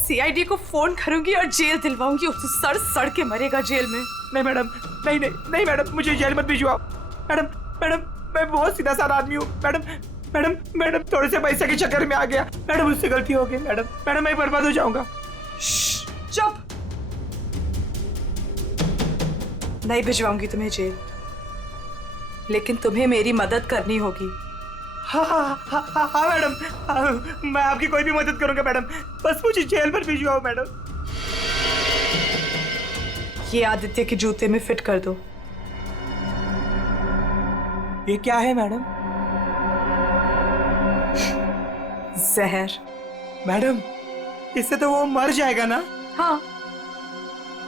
सीआईडी को फोन करूंगी और जेल दिलवाऊंगी। तू सड़ सड़ के मरेगा जेल में। नहीं मैडम, नहीं मैडम, मुझे जेल मत भिजवाओ। मैडम मैं बहुत सीधा साधा आदमी हूँ। मैडम थोड़े से पैसे के चक्कर में आ गया। मैडम मुझसे गलती हो गई। मैडम मैं बर्बाद हो जाऊंगा। चुप। नहीं भिजवाऊंगी तुम्हें जेल, लेकिन तुम्हें मेरी मदद करनी होगी। हाँ मैडम, मैं आपकी कोई भी मदद करूंगा मैडम, बस मुझे जेल पर भिजवाओ मैडम। ये आदित्य के जूते में फिट कर दो। ये क्या है मैडम? जहर। मैडम इससे तो वो मर जाएगा ना? हाँ,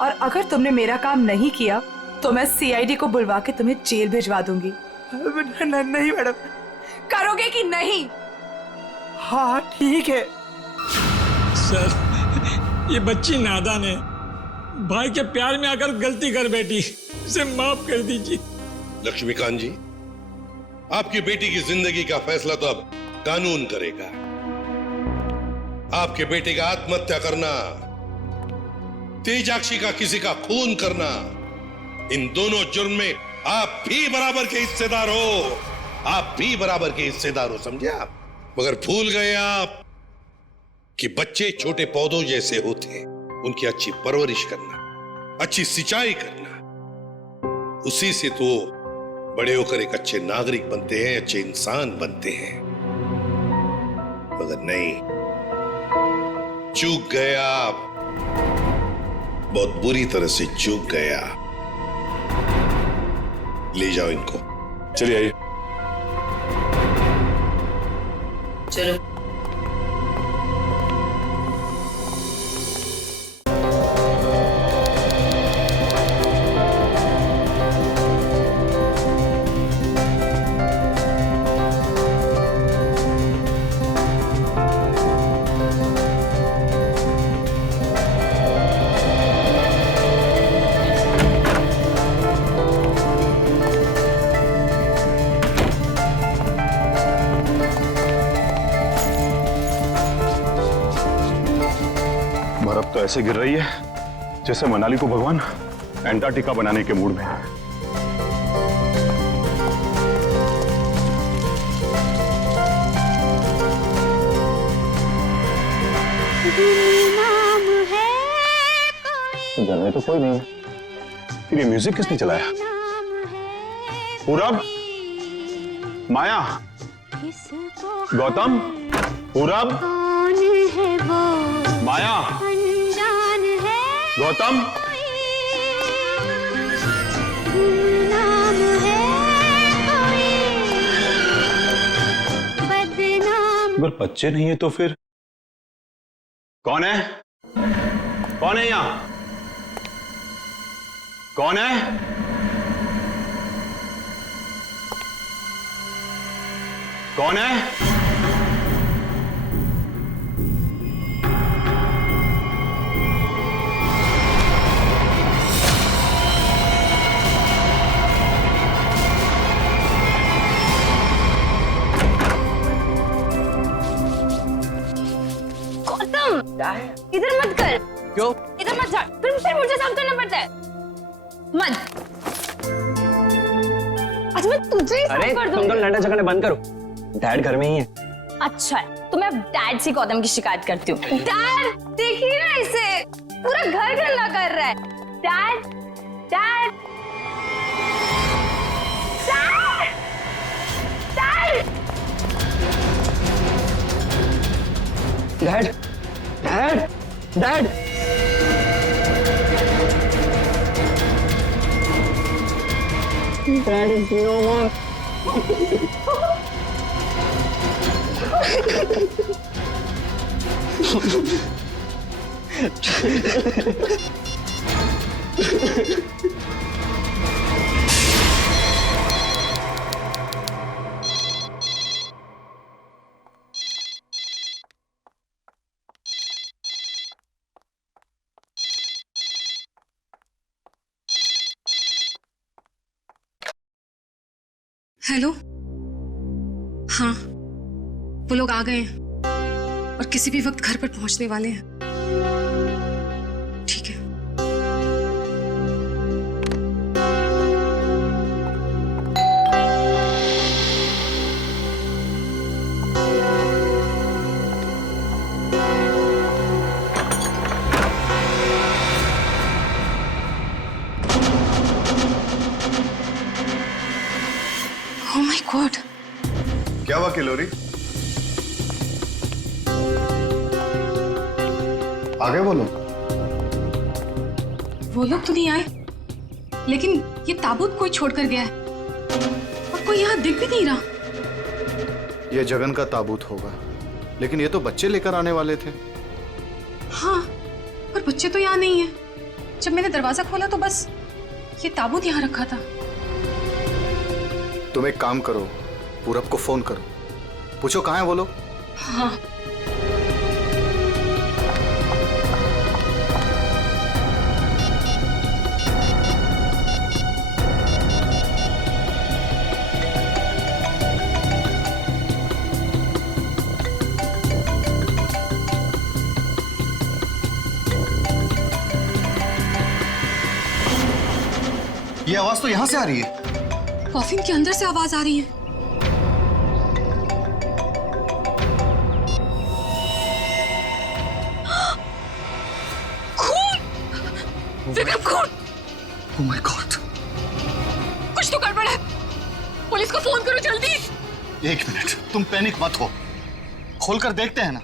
और अगर तुमने मेरा काम नहीं किया तो मैं सीआईडी को बुलवा के तुम्हें जेल भिजवा दूंगी। नहीं मैडम। करोगे कि नहीं? हाँ ठीक है। सर, ये बच्ची नादान है, भाई के प्यार में आकर गलती कर बैठी, इसे माफ कर दीजिए। लक्ष्मीकांत जी, आपकी बेटी की जिंदगी का फैसला तो अब कानून करेगा। आपके बेटे का आत्महत्या करना, तेजाक्षी का किसी का खून करना, इन दोनों जुर्म में आप भी बराबर के हिस्सेदार हो। आप भी बराबर के हिस्सेदार हो, समझे आप? मगर भूल गए आप कि बच्चे छोटे पौधों जैसे होते, उनकी अच्छी परवरिश करना, अच्छी सिंचाई करना, उसी से तो बड़े होकर एक अच्छे नागरिक बनते हैं, अच्छे इंसान बनते हैं। मगर नहीं, चूक गए आप, बहुत बुरी तरह से चूक गया। ले जाओ इनको। चलिए आइए। चलो। बर्फ तो ऐसे गिर रही है जैसे मनाली को भगवान एंटार्क्टिका बनाने के मूड में है। घर में तो कोई नहीं है। फिर ये म्यूजिक किसने चलाया? पूरब, माया, गौतम, पूरब, माया, गौतम, अगर बच्चे नहीं है तो फिर कौन है? कौन है यहां? कौन है? कौन है? क्या है? इधर मत कर। क्यों? इधर मत झाड़, फिर मुझे साफ करना पड़ता है। मत। आज मैं तुझे ही साफ कर दूंगी। तुम तो लड़ने झगड़ने बंद करो। डैड घर में ही है। अच्छा है, तो मैं डैड से गौतम की शिकायत करती हूँ। डैड देखिए ना इसे, पूरा घर गंदा कर रहा है। Dad, dad, dad, dad, dad. Dad is no more. Hello, हाँ, वो लोग आ गए हैं और किसी भी वक्त घर पर पहुंचने वाले हैं। ठीक है। Oh my God! क्या हुआ किलोरी? आ गए वो लोग? वो लोग तो नहीं आए, लेकिन ये ताबूत कोई छोड़कर गया है और कोई यहाँ दिख भी नहीं रहा। ये जगन का ताबूत होगा, लेकिन ये तो बच्चे लेकर आने वाले थे। हाँ, पर बच्चे तो यहाँ नहीं है। जब मैंने दरवाजा खोला तो बस ये ताबूत यहाँ रखा था। तुम एक काम करो, पूरब को फोन करो, पूछो कहाँ है वो लोग। हाँ। ये आवाज तो यहाँ से आ रही है। कॉफिन के अंदर से आवाज आ रही है। खून! विक्रम, खून! Oh my God! कुछ तो गड़बड़ है। पुलिस को फोन करो जल्दी। एक मिनट, तुम पैनिक मत हो, खोलकर देखते हैं ना।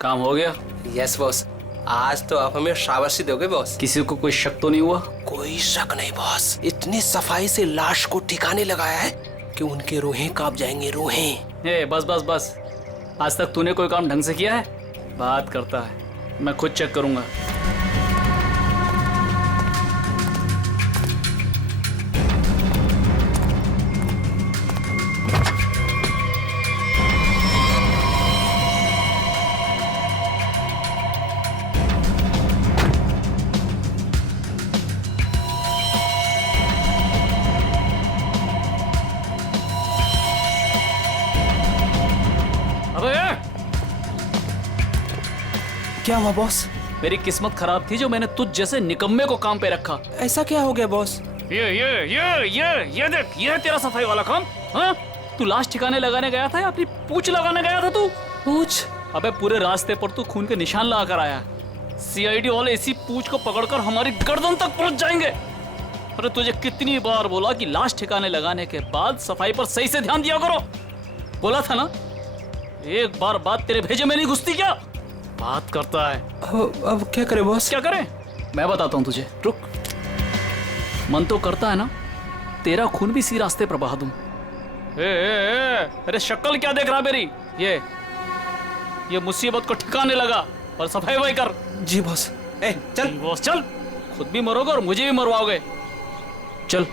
काम हो गया? यस बॉस, आज तो आप हमें शाबाशी दोगे बॉस। किसी को कोई शक तो नहीं हुआ? कोई शक नहीं बॉस, इतनी सफाई से लाश को ठिकाने लगाया है कि उनके रूहें कांप जाएंगे, रूहें। ए, बस बस बस, आज तक तूने कोई काम ढंग से किया है? बात करता है, मैं खुद चेक करूंगा। क्या हुआ बॉस? मेरी किस्मत खराब थी जो मैंने तुझ जैसे निकम्मे को काम पे रखा। ऐसा क्या हो गया बॉस? ये देख, ये है तेरा सफाई वाला काम। हाँ, तू लाश ठिकाने लगाने गया था या अपनी पूंछ लगाने गया था? तू पूंछ? अबे पूरे रास्ते पर तू खून के निशान लगा कर आया। सीआईडी वाले इसी पूंछ को पकड़कर हमारी गर्दन तक पहुंच जाएंगे। अरे तुझे कितनी बार बोला कि लाश ठिकाने लगाने के बाद सफाई पर सही से ध्यान दिया करो। बोला था ना, एक बार बात तेरे भेजे में नहीं घुसती क्या? बात करता है। अब क्या करें बॉस? क्या करें? मैं बताता हूं तुझे, रुक। मन तो करता है ना तेरा खून भी इसी रास्ते पर बहा दूं, अरे शक्ल क्या देख रहा मेरी? ये मुसीबत को ठिकाने लगा और सफाई वही कर। जी बॉस। चल बॉस चल, खुद भी मरोगे और मुझे भी मरवाओगे। चल।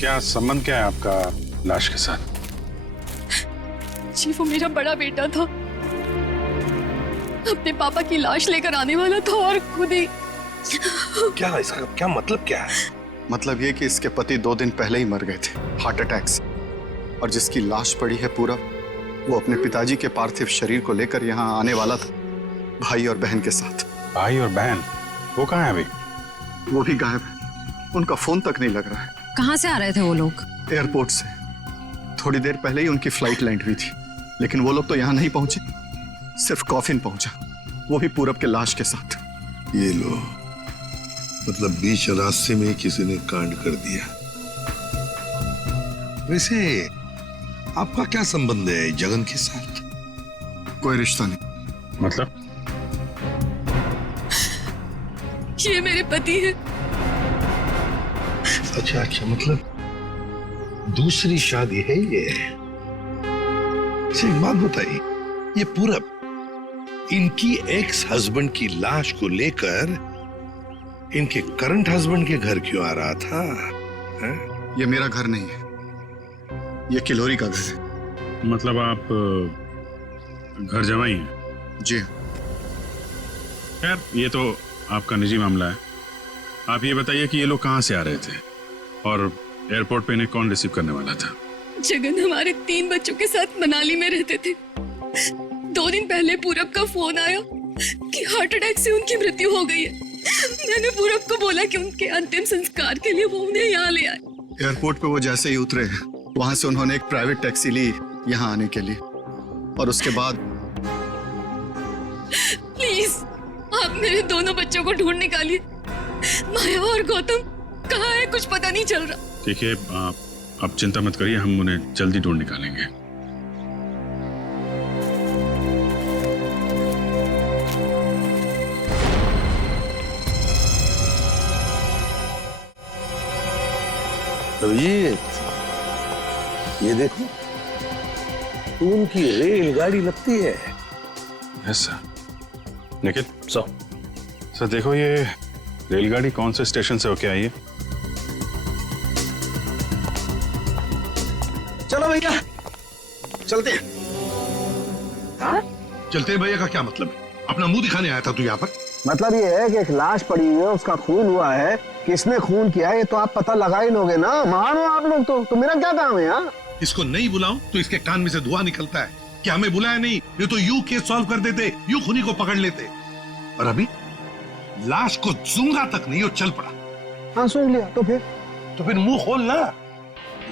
क्या संबंध क्या है आपका लाश के साथ? जी वो मेरा बड़ा बेटा था, अपने पापा की लाश लेकर आने वाला था और खुद ही। क्या इसका क्या मतलब क्या है? मतलब ये कि इसके पति 2 दिन पहले ही मर गए थे हार्ट अटैक से, और जिसकी लाश पड़ी है पूरा, वो अपने पिताजी के पार्थिव शरीर को लेकर यहाँ आने वाला था, भाई और बहन के साथ। भाई और बहन वो कहाँ है अभी? वो भी गायब है, उनका फोन तक नहीं लग रहा है। कहाँ से आ रहे थे वो लोग? एयरपोर्ट से। थोड़ी देर पहले ही उनकी फ्लाइट लैंड हुई थी, लेकिन वो लोग तो यहाँ नहीं पहुंचे, सिर्फ कॉफिन पहुंचा, वो भी पूरब के लाश के साथ। ये लो, मतलब बीच रास्ते में किसी ने कांड कर दिया। वैसे आपका क्या संबंध है जगन के साथ? कोई रिश्ता नहीं। मतलब? ये मेरे पति है। अच्छा अच्छा, मतलब दूसरी शादी है ये? एक बात बताइए, ये पूरब इनकी एक्स हस्बैंड की लाश को लेकर इनके करंट हस्बैंड के घर क्यों आ रहा था? है? ये मेरा घर नहीं है, ये किलोरी का घर है। मतलब आप घर जमाई हैं? जी। खैर ये तो आपका निजी मामला है। आप ये बताइए कि ये लोग कहाँ से आ रहे थे और एयरपोर्ट पे इन्हें कौन रिसीव करने वाला था? जगन हमारे 3 बच्चों के साथ मनाली में रहते थे। 2 दिन पहले पूरब का फोन आया कि हार्ट अटैक से उनकी मृत्यु हो गई है। मैंने पूरब को बोला कि उनके अंतिम संस्कार के लिए वो उन्हें यहाँ ले आए। एयरपोर्ट पे वो जैसे ही उतरे, वहां से उन्होंने एक प्राइवेट टैक्सी ली यहाँ आने के लिए, और उसके बाद। प्लीज आप मेरे दोनों बच्चों को ढूंढ निकालिए। माया और गौतम कहाँ है, कुछ पता नहीं चल रहा। ठीक है, आप चिंता मत करिए, हम उन्हें जल्दी ढूंढ निकालेंगे। तो ये देखो, उनकी रेलगाड़ी लगती है। Yes sir. निखिल सर देखो, ये रेलगाड़ी कौन से स्टेशन से होके आई है? चलो भैया चलते हैं। चलते हैं भैया का क्या मतलब है? अपना मुंह दिखाने आया था तू यहाँ पर? मतलब ये है कि एक लाश पड़ी हुई है, उसका खून हुआ है, किसने खून किया है तो आप पता लगा ही लोगे ना। महान हो आप लोग तो मेरा क्या काम है यार? इसको नहीं बुलाऊं तो इसके कान में से धुआं निकलता है कि हमें बुलाया नहीं, ये तो यूं केस सॉल्व कर देते, यूं खूनी को पकड़ लेते। और अभी लाश को सूंघा तक नहीं, वो चल पड़ा। हाँ सूंघ लिया तो फिर मुंह खोल ना।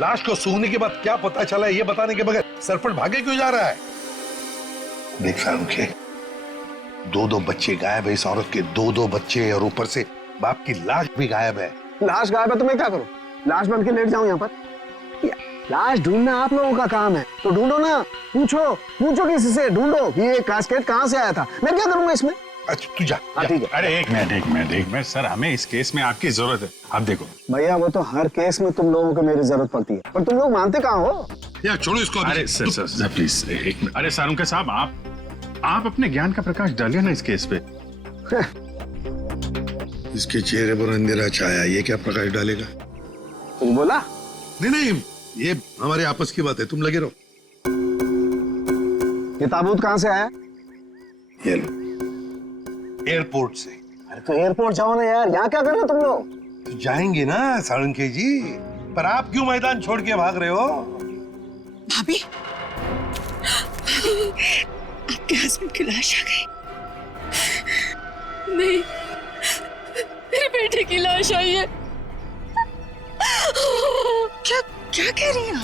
लाश को सूंघने के बाद क्या पता चला ये बताने के बगैर सरपट भागे क्यों जा रहा है? देख शाहरुख, 2 बच्चे गायब है इस औरत के, 2 बच्चे, और ऊपर से बाप की लाश भी गायब है। लाश गायब है तो मैं क्या करूं? लाश बन के लेट जाऊं यहाँ पर? लाश ढूंढना आप लोगों का काम है, तो ढूंढो ना। पूछो किसी से, ढूंढो कि ये कास्केट कहाँ से आया था। मैं क्या करूंगा इसमें? अच्छा तू जा। ठीक है। अरे एक मिनट सर, हमें इस केस में आपकी जरूरत है। आप देखो भैया, वो तो हर केस में तुम लोगों को मेरी जरूरत पड़ती है, पर तुम लोग मानते कहाँ हो? यार छोड़ो इसको। अरे सर प्लीज एक मिनट। अरे सारुंके साहब, आप अपने ज्ञान का प्रकाश डालिए ना इस केस पे। इसके चेहरे पर अंधेरा छाया, ये क्या प्रकाश डालेगा? कुछ बोला? नहीं, ये हमारे आपस की बात है, तुम लगे रहो। ये ताबूत कहाँ से आया? ये लो, एयरपोर्ट से। अरे तो एयरपोर्ट जाओ ना यार, यहाँ क्या कर रहे हो तुम लोग? तो जाएंगे ना साळुंखे जी, पर आप क्यों मैदान छोड़ के भाग रहे हो? भाभी, आपके हस्बैंड की लाश आ गई। नहीं, मेरे बेटे की लाश आई है। क्या कह रही हैं?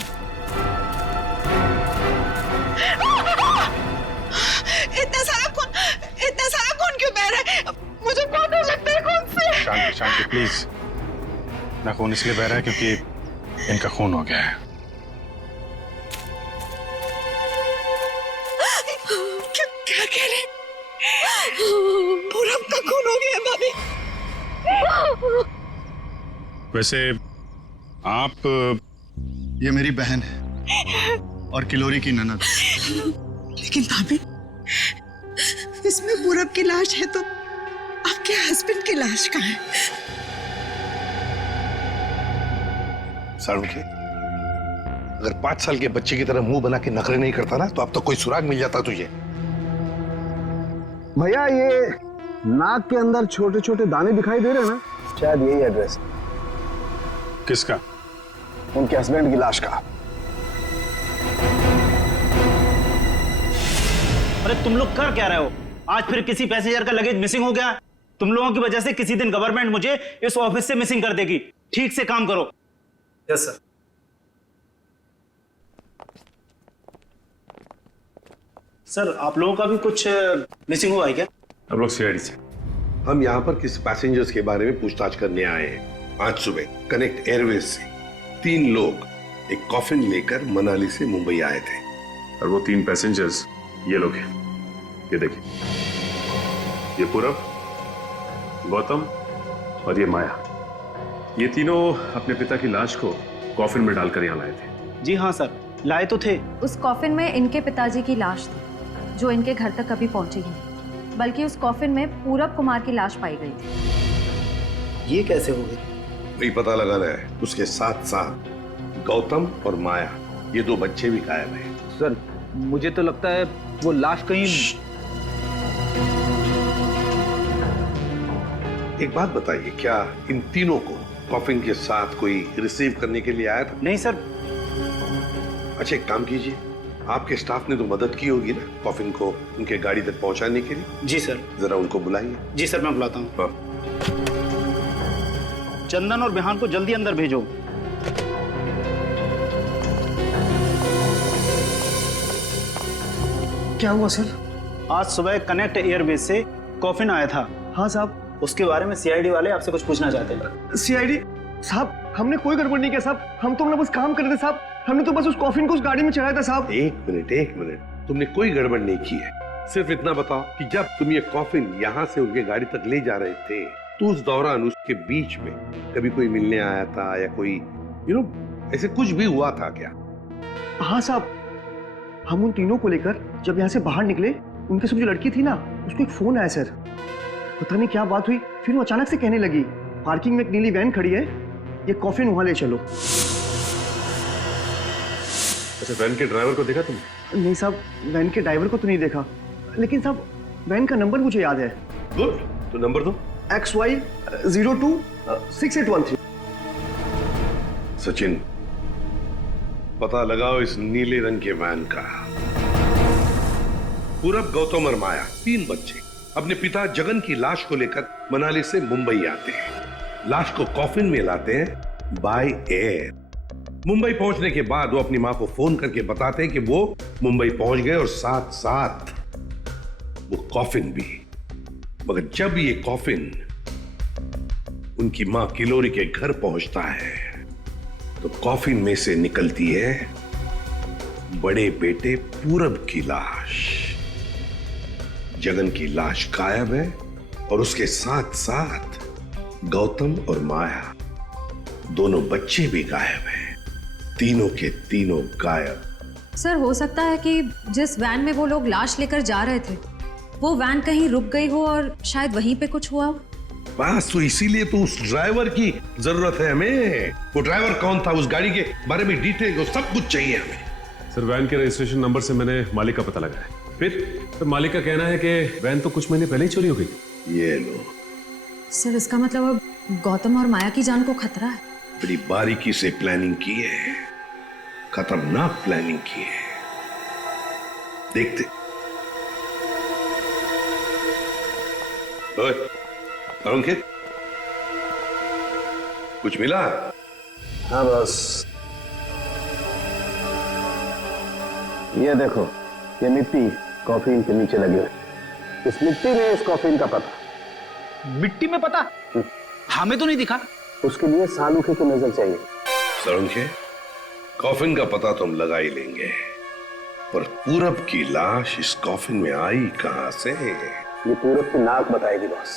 इतना सारा खून क्यों बह रहा है? मुझे बहुत डर लगता है खून से। शांति प्लीज। ना खून इसलिए बह रहा है क्योंकि इनका खून हो गया है। क्या कह रहे? पूरब का खून हो गया भाभी। वैसे आप ये मेरी बहन है और किलोरी की ननद। लेकिन भाभी, इसमें पूरब की लाश है तो आपके हस्बैंड की लाश कहाँ है? सारुखे, अगर 5 साल के बच्चे की तरह मुंह बना के नखरे नहीं करता ना तो अब तो कोई सुराग मिल जाता तुझे। भैया, ये नाक के अंदर छोटे छोटे दाने दिखाई दे रहे हैं ना, शायद यही एड्रेस। किसका? उनके हस्बैंड की लाश का। अरे तुम लोग कर क्या रहे हो? आज फिर किसी पैसेंजर का लगेज मिसिंग हो गया। तुम लोगों की वजह से किसी दिन गवर्नमेंट मुझे इस ऑफिस से मिसिंग कर देगी। ठीक से काम करो। Yes sir. सर, आप लोगों का भी कुछ मिसिंग हुआ है क्या? हम लोग सीआईडी से। हम यहाँ पर किसी पैसेंजर्स के बारे में पूछताछ करने आए हैं। आज सुबह कनेक्ट एयरवेज से 3 लोग एक कॉफिन लेकर मनाली से मुंबई आए थे। और वो 3 पैसेंजर्स ये लोग हैं। ये देखिए, ये पूरब, गौतम और ये माया। ये तीनों अपने पिता की लाश को कॉफिन में डालकर यहाँ लाए थे। जी हाँ सर, लाए तो थे। उस कॉफिन में इनके पिताजी की लाश थी जो इनके घर तक कभी पहुंची ही नहीं, बल्कि उस कॉफिन में पूरब कुमार की लाश पाई गई थी। ये कैसे हो गई? वही पता लगाना है। उसके साथ साथ गौतम और माया, ये 2 बच्चे भी गायब हैं। सर, मुझे तो लगता है वो लाश कहीं। एक बात बताइए, क्या इन तीनों को कॉफिन के साथ कोई रिसीव करने के लिए आया था? नहीं सर। अच्छा, एक काम कीजिए, आपके स्टाफ ने तो मदद की होगी ना कॉफिन को उनके गाड़ी तक पहुंचाने के लिए। जी सर। जरा उनको बुलाइए। जी सर, मैं बुलाता हूँ। हाँ। चंदन और बिहान को जल्दी अंदर भेजो। क्या हुआ सर? आज सुबह कनेक्ट एयरवेज से कॉफिन आया था। हाँ साहब। उसके बारे में सीआईडी वाले आपसे कुछ पूछना चाहते हैं। सीआईडी साहब, हमने कोई गड़बड़ नहीं किया साहब। हम तो बस काम कर रहे थे साहब। हमने तो बस उस कॉफिन को उस गाड़ी में चढ़ाया था साहब। एक मिनट, तुमने कोई गड़बड़ नहीं की है। सिर्फ इतना बताओ कि जब तुम ये कॉफिन यहाँ से उनके गाड़ी तक ले जा रहे थे तो उस दौरान उसके बीच में कभी कोई मिलने आया था या कोई ऐसे कुछ भी हुआ था क्या? हाँ साहब, हम उन तीनों को लेकर जब यहाँ से बाहर निकले, उनके साथ जो लड़की थी ना, उसको एक फोन आया सर। पता नहीं क्या बात हुई, फिर वो अचानक से कहने लगी, पार्किंग में एक नीली वैन खड़ी है, ये कॉफिन वहां ले चलो। अच्छा, वैन के ड्राइवर को देखा तुम? नहीं साहब, वैन के ड्राइवर को तो नहीं देखा, लेकिन साहब वैन का नंबर मुझे याद है। गुड, तो नंबर दो। XY 026813। सचिन, पता लगाओ इस नीले रंग के वैन का। पूरब, गौतम और माया, 3 बच्चे अपने पिता जगन की लाश को लेकर मनाली से मुंबई आते हैं। लाश को कॉफिन में लाते हैं बाय एयर। मुंबई पहुंचने के बाद वो अपनी मां को फोन करके बताते हैं कि वो मुंबई पहुंच गए और साथ साथ वो कॉफिन भी। मगर जब ये कॉफिन उनकी मां किलोरी के घर पहुंचता है तो कॉफिन में से निकलती है बड़े बेटे पूरब की लाश। जगन की लाश गायब है और उसके साथ साथ गौतम और माया, दोनों बच्चे भी गायब हैं। तीनों के तीनों गायब। सर, हो सकता है कि जिस वैन में वो लोग लाश लेकर जा रहे थे वो वैन कहीं रुक गई हो और शायद वहीं पे कुछ हुआ हो। बस तो इसीलिए तो उस ड्राइवर की जरूरत है हमें। वो ड्राइवर कौन था, उस गाड़ी के बारे में डिटेल, सब कुछ चाहिए हमें। सर, वैन के रजिस्ट्रेशन नंबर से मैंने मालिक का पता लगाया। फिर मालिक का कहना है कि वैन तो कुछ महीने पहले ही चोरी हो गई। ये लो सर, इसका मतलब अब गौतम और माया की जान को खतरा है। बड़ी बारीकी से प्लानिंग की है, खतरनाक प्लानिंग की है। देखते। अंकित, कुछ मिला? हाँ बस, ये देखो, ये मिट्टी कॉफिन के नीचे लगी हुई। इस मिट्टी में इस कॉफिन का पता। मिट्टी में पता? हमें तो नहीं दिखा। उसके लिए सालूखे की नजर चाहिए। सरुखे, कॉफिन का पता तो हम लगा ही लेंगे, पर पूरब की लाश इस कॉफिन में आई कहां से? ये पूरब की नाक बताएगी बॉस।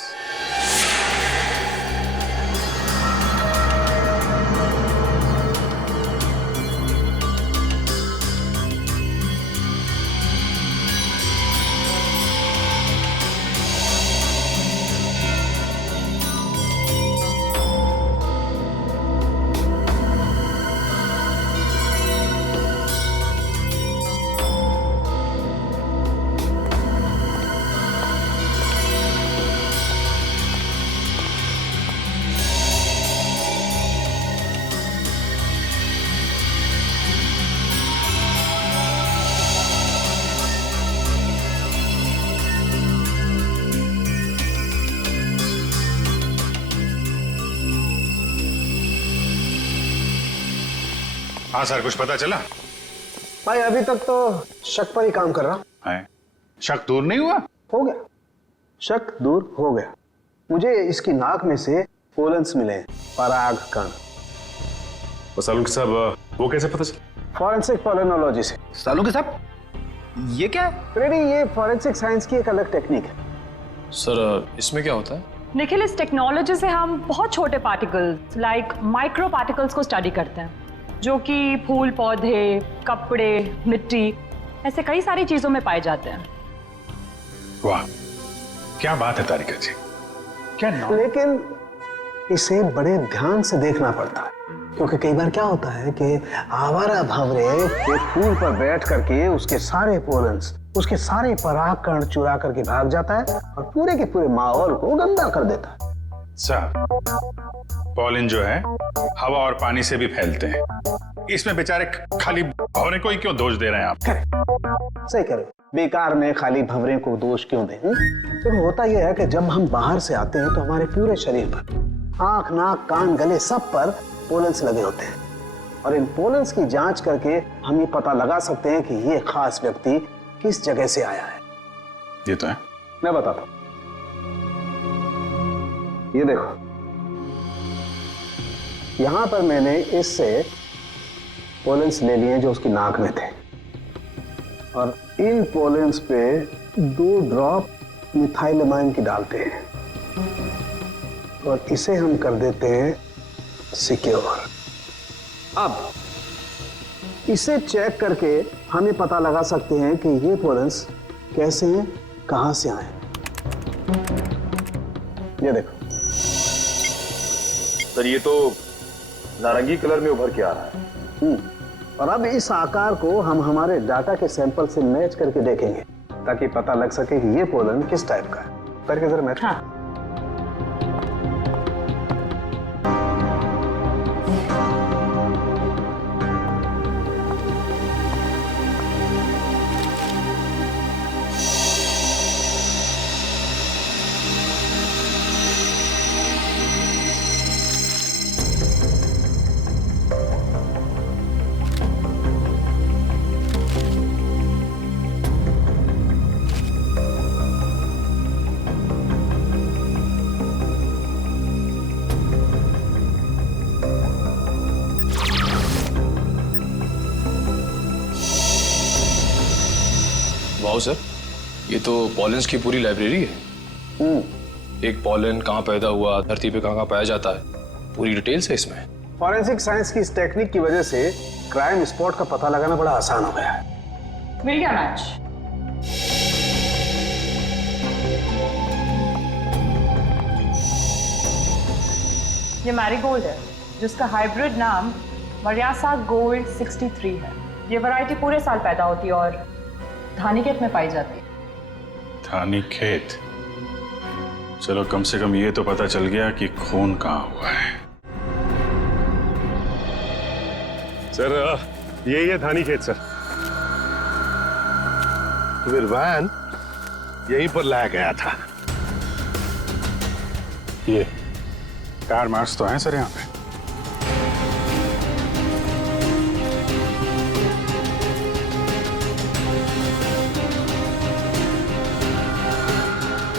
हाँ सर, कुछ पता चला? भाई अभी तक तो शक पर ही काम कर रहा है। शक दूर नहीं हुआ? हो गया, शक दूर हो गया। मुझे इसकी नाक में से पोलन्स मिले, पराग कण। सालुंके साहब, वो कैसे पता चला? फॉरेंसिक पोलिनोलॉजी से। सालुंके साहब, ये क्या है? रेडी, ये फॉरेंसिक साइंस की एक अलग टेक्निक है। सर, इसमें क्या होता है? निखिल, इस टेक्नोलॉजी से हम बहुत छोटे पार्टिकल्स लाइक माइक्रो पार्टिकल्स को स्टडी करते हैं, जो कि फूल, पौधे, कपड़े, मिट्टी, ऐसे कई सारी चीजों में पाए जाते हैं। वाह, क्या बात है तारिका जी, क्या नाम? लेकिन इसे बड़े ध्यान से देखना पड़ता है, क्योंकि कई बार क्या होता है कि आवारा भंवरे एक फूल पर बैठ करके उसके सारे पोलन्स, उसके सारे परागकण चुरा करके भाग जाता है और पूरे के पूरे माहौल को गंदा कर देता है। सर, पॉलिन जो है हवा और पानी से भी फैलते हैं, इसमें बेचारे खाली भंवरे को ही क्यों दोष दे रहे हैं आप? सही कह रहे हो, बेकार में खाली भंवरे को दोष क्यों दें? तो होता यह है कि जब हम बाहर से आते हैं तो हमारे पूरे शरीर पर, आंख, नाक, कान, गले, सब पर पोलन्स लगे होते हैं, और इन पोलन्स की जांच करके हम ये पता लगा सकते हैं कि ये खास व्यक्ति किस जगह से आया है। ये तो है। मैं बताता हूं, ये देखो, यहां पर मैंने इससे पोलन्स ले लिए जो उसकी नाक में थे, और इन पोलन्स पे 2 ड्रॉप मिथाइलमाइन की डालते हैं और इसे हम कर देते हैं सिक्योर। अब इसे चेक करके हम ये पता लगा सकते हैं कि ये पोलन्स कैसे हैं, कहां से आए। ये देखो सर, ये तो नारंगी कलर में उभर के आ रहा है। और अब इस आकार को हम हमारे डाटा के सैंपल से मैच करके देखेंगे, ताकि पता लग सके कि ये पोलन किस टाइप का है। करके जरा मैच। हाँ। वाओ सर, ये तो पॉलेंस की पूरी लाइब्रेरी है। एक पॉलन कहाँ पैदा हुआ, धरती पे कहाँ पाया जाता है, पूरी डिटेल्स है इसमें। फॉरेंसिक साइंस की इस टेक्निक की वजह से क्राइम स्पॉट का पता लगाना बड़ा आसान हो गया है। मिल गया मैच। ये मैरीगोल्ड है, जिसका हाइब्रिड नाम मरियासा गोल्ड 63 है। ये वैरायटी पूरे साल पैदा होती है और धानीखेत में पाई जाती है। धानीखेत? चलो, कम से कम ये तो पता चल गया कि खून कहाँ हुआ है। सर, यही है धानीखेत सर। फिर वैन यहीं पर लाया गया था। ये कार मार्क्स तो हैं सर यहाँ पे।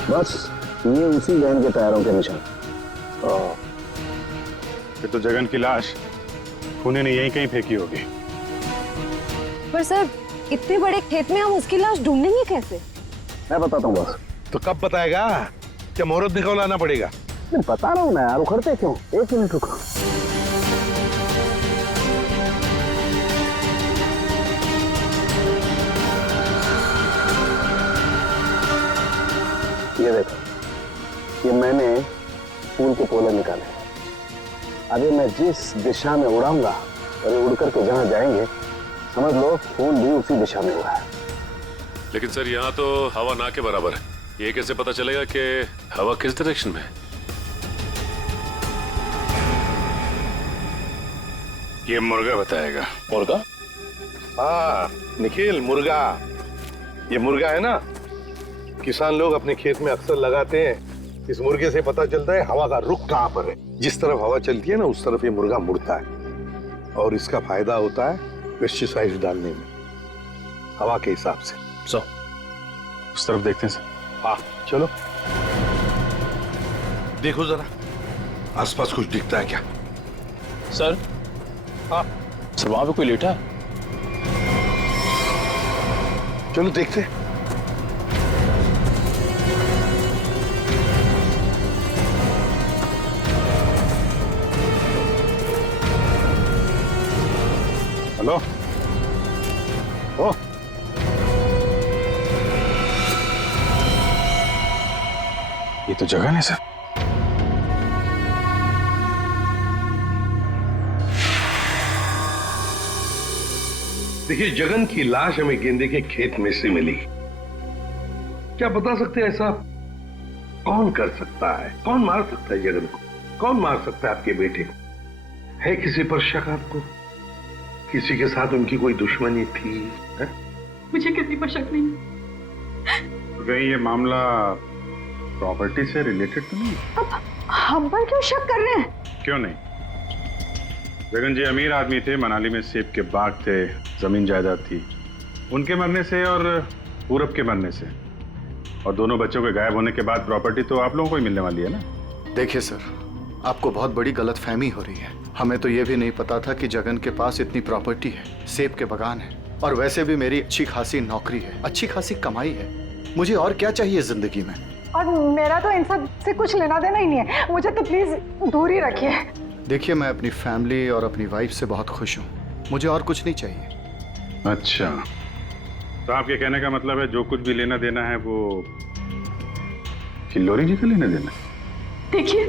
बस ये उसी वैन के टायरों के निशान। फिर तो जगन की लाश खूनी ने यहीं कहीं फेंकी होगी। पर सर, इतने बड़े खेत में हम उसकी लाश ढूंढेंगे कैसे? मैं बताता हूँ बस। तो कब बताएगा? क्या मुहूर्त निकलवाना पड़ेगा? मैं बता रहा हूँ ना यार, उखड़ते क्यों? 1 मिनट रुको। ये देखो, ये मैंने फूल के पोले निकाले। अभी मैं जिस दिशा में उड़ाऊंगा और ये उड़ करके जहां जाएंगे, समझ लो फूल भी उसी दिशा में हुआ है। लेकिन सर यहाँ तो हवा ना के बराबर है, ये कैसे पता चलेगा कि हवा किस डायरेक्शन में है? ये मुर्गा बताएगा। मुर्गा? हाँ निखिल, मुर्गा। ये मुर्गा है ना, किसान लोग अपने खेत में अक्सर लगाते हैं। इस मुर्गे से पता चलता है हवा का रुख कहाँ पर है। जिस तरफ हवा चलती है ना, उस तरफ ये मुर्गा मुड़ता है और इसका फायदा होता है पेस्टिसाइड डालने में, हवा के हिसाब से। उस तरफ देखते हैं सर। हाँ चलो, देखो जरा आसपास कुछ दिखता है क्या? सर। हाँ सर, वहां पे कोई लेटा है। चलो देखते हैं। हेलो। ओ ये तो जगह नहीं सर। देखिए, जगन की लाश हमें गेंदे के खेत में से मिली। क्या बता सकते हैं ऐसा कौन कर सकता है? कौन मार सकता है जगन को? कौन मार सकता है आपके बेटे को? है किसी पर शक आपको? किसी के साथ उनकी कोई दुश्मनी थी? है? मुझे किसी पर शक नहीं। कहीं ये मामला प्रॉपर्टी से रिलेटेड तो नहीं? अब हम पर क्यों शक कर रहे हैं? क्यों नहीं? जगन जी अमीर आदमी थे, मनाली में सेब के बाग थे, जमीन जायदाद थी। उनके मरने से और पूरब के मरने से और दोनों बच्चों के गायब होने के बाद प्रॉपर्टी तो आप लोगों को ही मिलने वाली है ना। देखिए सर, आपको बहुत बड़ी गलतफहमी हो रही है। हमें तो ये भी नहीं पता था कि जगन के पास इतनी प्रॉपर्टी है, सेब के बागान है, और वैसे भी मेरी अच्छी खासी नौकरी है, अच्छी खासी कमाई है। मुझे और क्या चाहिए जिंदगी में? और मेरा तो इन सब से कुछ लेना देना ही नहीं है। मुझे तो प्लीज दूर ही रखिए। देखिए, मैं अपनी फैमिली और अपनी वाइफ से बहुत खुश हूँ। मुझे और कुछ नहीं चाहिए। अच्छा, तो आपके कहने का मतलब है जो कुछ भी लेना देना है वो किल्लोरी जी का लेना देना? देखिए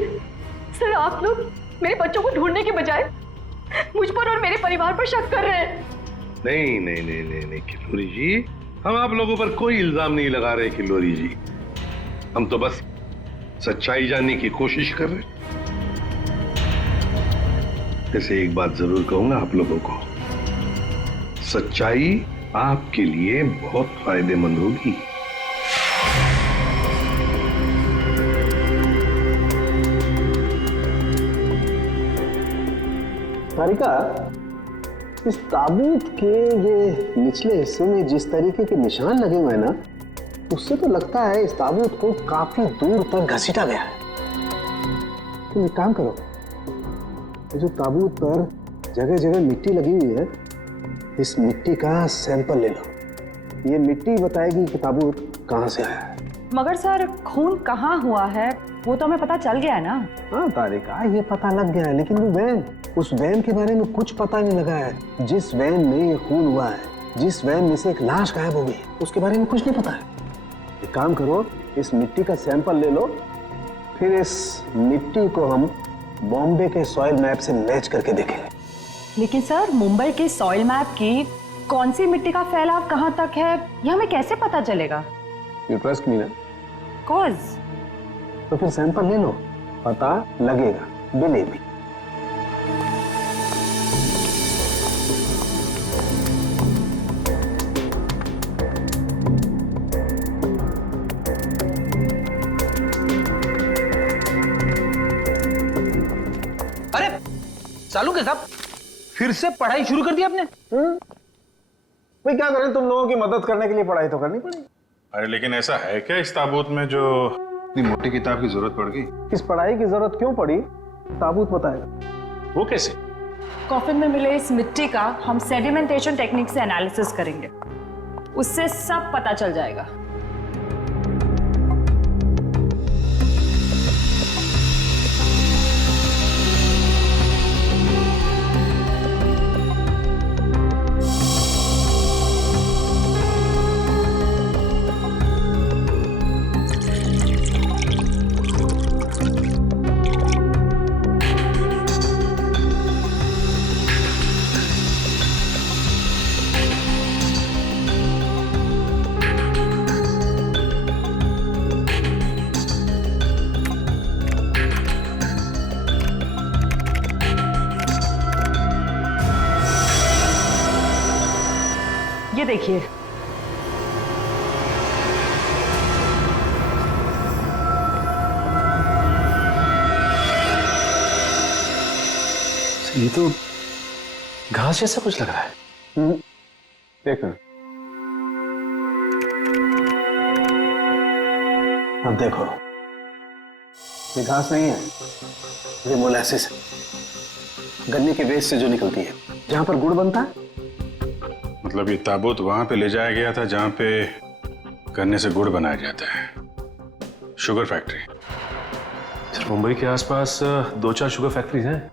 सर, आप लोग मेरे बच्चों को ढूंढने के बजाय मुझ पर और मेरे परिवार पर शक कर रहे हैं। नहीं नहीं नहीं नहीं नहीं किल्लोरी जी, हम आप लोगों पर कोई इल्जाम नहीं लगा रहे किल्लोरी जी। हम तो बस सच्चाई जानने की कोशिश कर रहे। जैसे एक बात जरूर कहूंगा आप लोगों को, सच्चाई आपके लिए बहुत फायदेमंद होगी। तारिका, इस ताबूत के ये निचले हिस्से में जिस तरीके के निशान लगे हुए हैं ना, उससे तो लगता है इस ताबूत को काफी दूर तक घसीटा गया है। तुम एक काम करो, जो ताबूत पर जगह जगह मिट्टी लगी हुई है, इस मिट्टी का सैंपल ले लो। ये मिट्टी बताएगी कि ताबूत कहाँ से आया है। मगर सर, खून कहाँ हुआ है वो तो हमें पता चल गया है ना। हाँ तारिका, ये पता लग गया है, लेकिन वो वैन, उस वैन के बारे में कुछ पता नहीं लगा है। जिस वैन में ये खून हुआ है, जिस वैन में से एक लाश गायब हो गई, उसके बारे में कुछ नहीं पता है। एक काम करो, इस मिट्टी का सैंपल ले लो, फिर इस मिट्टी को हम बॉम्बे के सॉइल मैप से मैच करके देखेंगे। लेकिन सर, मुंबई के सॉइल मैप की कौन सी मिट्टी का फैलाव कहाँ तक है, ये हमें कैसे पता चलेगा? यू ट्रस्ट मी ना? कॉज तो फिर सैंपल ले लो, पता लगेगा, बिलीव मी। अरे सालू के साहब, फिर से पढ़ाई शुरू कर दी आपने? भाई क्या करें, तुम लोगों की मदद करने के लिए पढ़ाई तो करनी पड़ेगी। अरे लेकिन ऐसा है क्या इस ताबूत में जो इतनी मोटी किताब की जरूरत पड़ गई? इस पढ़ाई की जरूरत क्यों पड़ी, ताबूत बताएगा। वो कैसे? कॉफिन में मिले इस मिट्टी का हम सेडिमेंटेशन टेक्निक से एनालिसिस करेंगे। उससे सब पता चल जाएगा। ये देखिए, ये तो घास जैसा कुछ लग रहा है। देखो, अब देखो, ये घास नहीं है, ये मोलासिस है, गन्ने के वेस्ट से जो निकलती है, जहां पर गुड़ बनता है। मतलब ये ताबूत वहां पे ले जाया गया था जहां पे गन्ने से गुड़ बनाया जाता है, शुगर फैक्ट्री। सर, मुंबई के आसपास 2-4 शुगर फैक्ट्रीज हैं।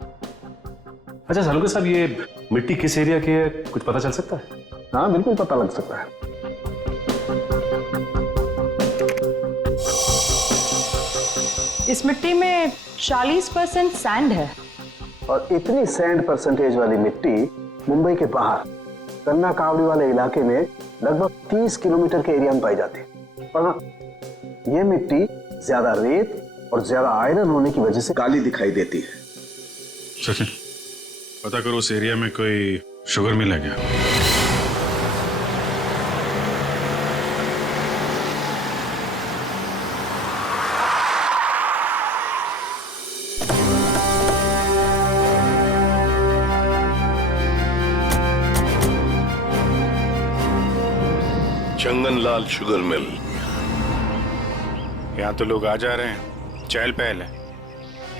अच्छा सालुका साहब, ये मिट्टी किस एरिया की है, कुछ पता चल सकता है? हाँ, बिल्कुल पता लग सकता है। इस मिट्टी में 40% सैंड है। और इतनी सैंड परसेंटेज वाली मिट्टी मुंबई के बाहर कन्ना कावड़ी वाले इलाके में लगभग 30 किलोमीटर के एरिया में पाई जाती है। और हाँ, यह मिट्टी ज्यादा रेत और ज्यादा आयरन होने की वजह से काली दिखाई देती है। सचिन, पता करो उस एरिया में कोई शुगर मिल है क्या? चंगनलाल शुगर मिल। यहाँ तो लोग आ जा रहे हैं, चहल पहल है।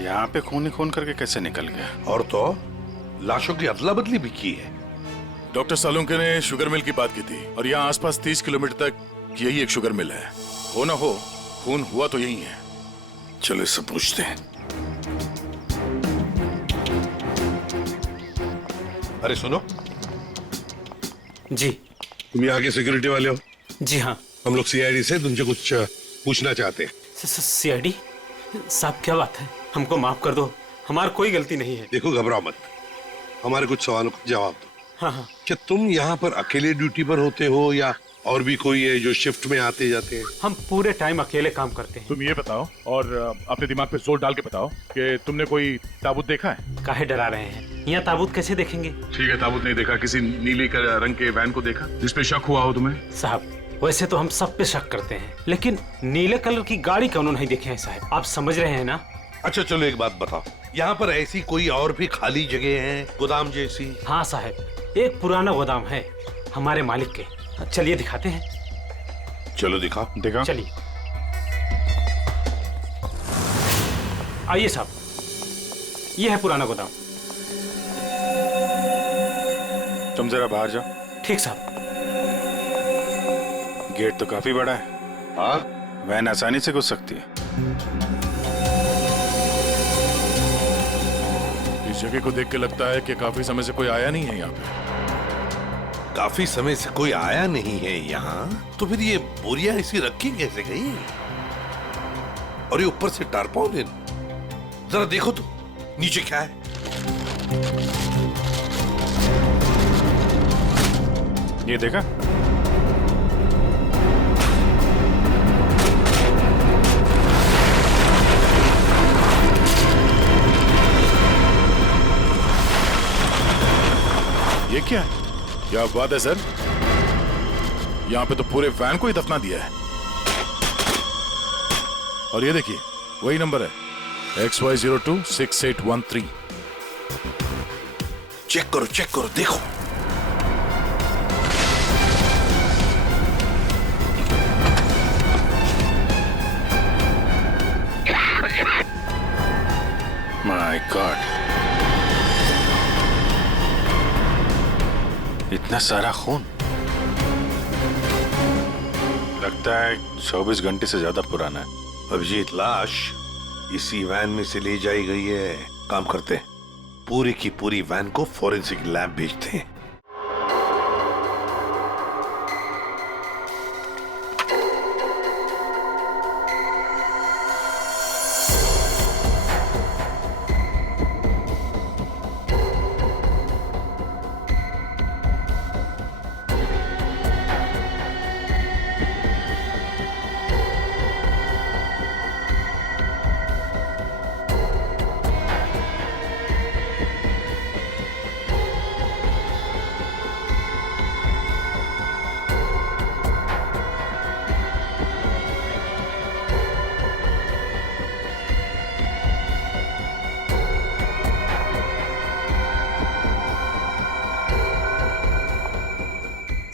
यहाँ पे खून ही खून करके कैसे निकल गया? और तो लाशों की अदला बदली भी की है। डॉक्टर सालुंके ने शुगर मिल की बात की थी और यहाँ आसपास 30 किलोमीटर तक यही एक शुगर मिल है। हो ना हो, खून हुआ तो यही है। चलो इससे पूछते हैं। अरे सुनो जी। तुम यहाँ के सिक्योरिटी वाले हो? जी हाँ। हम लोग सीआईडी से तुमसे कुछ पूछना चाहते हैं। सीआईडी साहब, क्या बात है? हमको माफ कर दो, हमारी कोई गलती नहीं है। देखो, घबराओ मत, हमारे कुछ सवालों का जवाब दो। हाँ हाँ। क्या तुम यहाँ पर अकेले ड्यूटी पर होते हो या और भी कोई है जो शिफ्ट में आते जाते हैं? हम पूरे टाइम अकेले काम करते हैं। तुम ये बताओ और अपने दिमाग पे जोर डाल के बताओ कि तुमने कोई ताबूत देखा है? काहे डरा रहे हैं? यहाँ ताबूत कैसे देखेंगे? ठीक है, ताबूत नहीं देखा, किसी नीली रंग के वैन को देखा जिसपे शक हुआ हो तुम्हें? साहब, वैसे तो हम सब पे शक करते हैं, लेकिन नीले कलर की गाड़ी क्यों नहीं देखे हैं साहब? आप समझ रहे हैं ना? अच्छा चलो एक बात बताओ, यहाँ पर ऐसी कोई और भी खाली जगह है, गोदाम जैसी? हाँ साहब, एक पुराना गोदाम है हमारे मालिक के। चलिए दिखाते हैं। चलो दिखाओ। दिखाओ। चलिए, आइए साहब, ये है पुराना गोदाम। तुम जरा बाहर जाओ। ठीक साहब। गेट तो काफी बड़ा है। हाँ, वैन आसानी से घुस सकती है। इस जगह को देख के लगता है कि काफी समय से कोई आया नहीं है यहाँ पे। काफी समय से कोई आया नहीं है यहाँ, तो फिर ये बोरियां ऐसी रखी कैसे गई? और ये ऊपर से टारपॉलिन, जरा देखो तो नीचे क्या है। ये देखा? ये क्या है? क्या बात है सर, यहाँ पे तो पूरे वैन को ही दफना दिया है। और ये देखिए, वही नंबर है XY026813। चेक करो, देखो। माय गॉड, इतना सारा खून। लगता है 24 घंटे से ज्यादा पुराना है। अभिजीत, लाश इसी वैन में से ले जाई गई है। काम करते हैं, पूरी की पूरी वैन को फॉरेंसिक लैब भेजते हैं।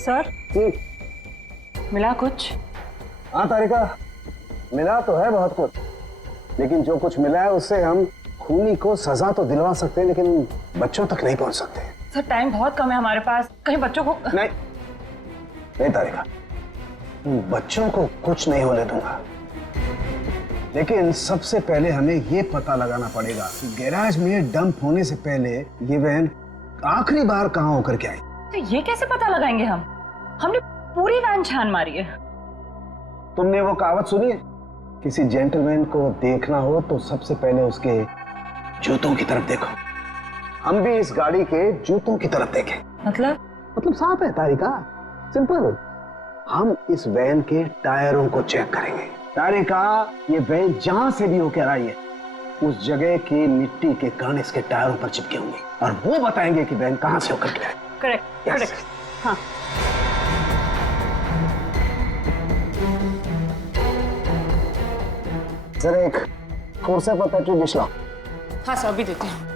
सर मिला कुछ? हाँ तारिका, मिला तो है बहुत कुछ, लेकिन जो कुछ मिला है उससे हम खूनी को सजा तो दिलवा सकते हैं, लेकिन बच्चों तक नहीं पहुंच सकते। सर टाइम बहुत कम है हमारे पास, कहीं बच्चों को नहीं तारिका, बच्चों को कुछ नहीं होने दूंगा, लेकिन सबसे पहले हमें ये पता लगाना पड़ेगा कि गैराज में डंप होने से पहले ये वैन आखिरी बार कहाँ होकर के आई। तो ये कैसे पता लगाएंगे हम? हमने पूरी वैन छान मारी है। तुमने वो कहावत सुनी है, किसी जेंटलमैन को देखना हो तो सबसे पहले उसके जूतों की तरफ देखो। हम भी इस गाड़ी के जूतों की तरफ देखें। मतलब साफ है तारिका, सिंपल। हम इस वैन के टायरों को चेक करेंगे। तारिका, ये वैन जहां से भी होकर आई है उस जगह की मिट्टी के कण इसके टायरों पर चिपके होंगे और वो बताएंगे कि वैन कहां से होकर के आई। Correct correct. हाँ जरा एक कोर्सा पर पेट्रोल डिश लाओ। हाँ सर, अभी देती हूँ।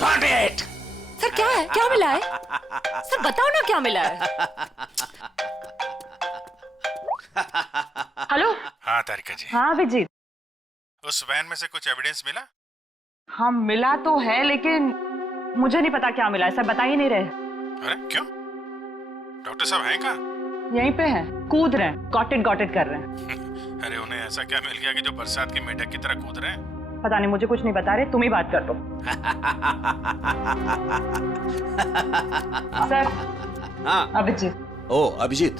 Got it! सर क्या है, क्या मिला है? सर बताओ ना क्या मिला है? हेलो। हाँ तारिका जी। हाँ अभिजीत। उस वैन में से कुछ एविडेंस मिला? हाँ मिला तो है, लेकिन मुझे नहीं पता क्या मिला है। सर बता ही नहीं रहे। अरे क्यों? डॉक्टर साहब हैं कहाँ? यहीं पे हैं, कूद रहे हैं, गॉट इट कर रहे हैं। अरे उन्हें ऐसा क्या मिल गया कि जो बरसात के मेढक की तरह कूद रहे हैं? पता नहीं, मुझे कुछ नहीं बता रहे, तुम ही बात कर दो। सर। हाँ अभिजीत। ओ अभिजीत,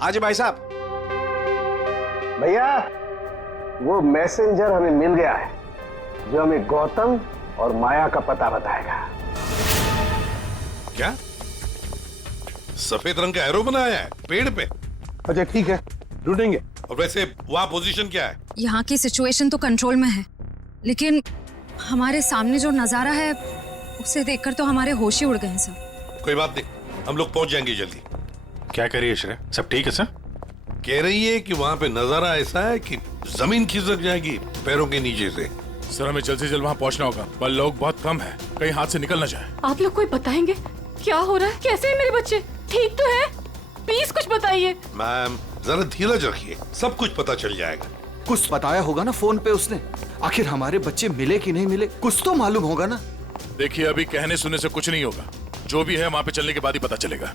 आज भाई साहब। भैया, वो मैसेंजर हमें मिल गया है जो हमें गौतम और माया का पता बताएगा। क्या? सफेद रंग का एरो बनाया है पेड़ पे? अच्छा ठीक है, ढूंढेंगे। और वैसे वहां पोजीशन क्या है? यहाँ की सिचुएशन तो कंट्रोल में है, लेकिन हमारे सामने जो नजारा है उसे देखकर तो हमारे होश ही उड़ गए हैं सर। कोई बात नहीं, हम लोग पहुंच जाएंगे जल्दी। क्या कह रही है श्रेया? सब ठीक है सर? कह रही है कि वहां पे नजारा ऐसा है कि जमीन खिसक जाएगी पैरों के नीचे से। सर हमें जल्द से जल्द वहां पहुंचना होगा, पर लोग बहुत कम है, कहीं हाथ से निकल ना जाए। आप लोग कोई बताएंगे क्या हो रहा है? कैसे है मेरे बच्चे? ठीक तो है? प्लीज कुछ बताइए। मैम जरा धीरज रखिए, सब कुछ पता चल जाएगा। कुछ बताया होगा ना फोन पे उसने। आखिर हमारे बच्चे मिले कि नहीं मिले, कुछ तो मालूम होगा ना। देखिए अभी कहने सुनने से कुछ नहीं होगा, जो भी है वहाँ पे चलने के बाद ही पता चलेगा।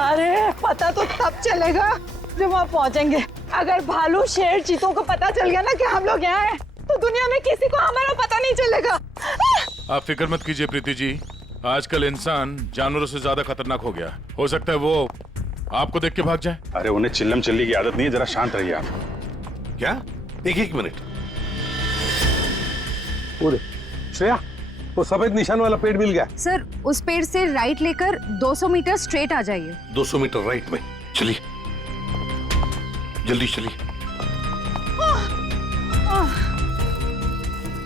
अरे पता तो तब चलेगा जब वहाँ पहुँचेंगे। अगर भालू शेर चीतों को पता चल गया ना कि हम लोग यहाँ हैं, तो दुनिया में किसी को हमारा पता नहीं चलेगा। आप फिक्र मत कीजिए प्रीति जी, आजकल इंसान जानवरों से ज्यादा खतरनाक हो गया। हो सकता है वो आपको देख के भाग जाए। अरे उन्हें चिल्लम चिल्ली की आदत नहीं है, जरा शांत रहिए आप। क्या? एक मिनट। पूरे श्रेया, वो सफेद निशान वाला पेड़ मिल गया। सर उस पेड़ से राइट लेकर 200 मीटर स्ट्रेट आ जाइए। 200 मीटर राइट में। चलिए जल्दी चलिए।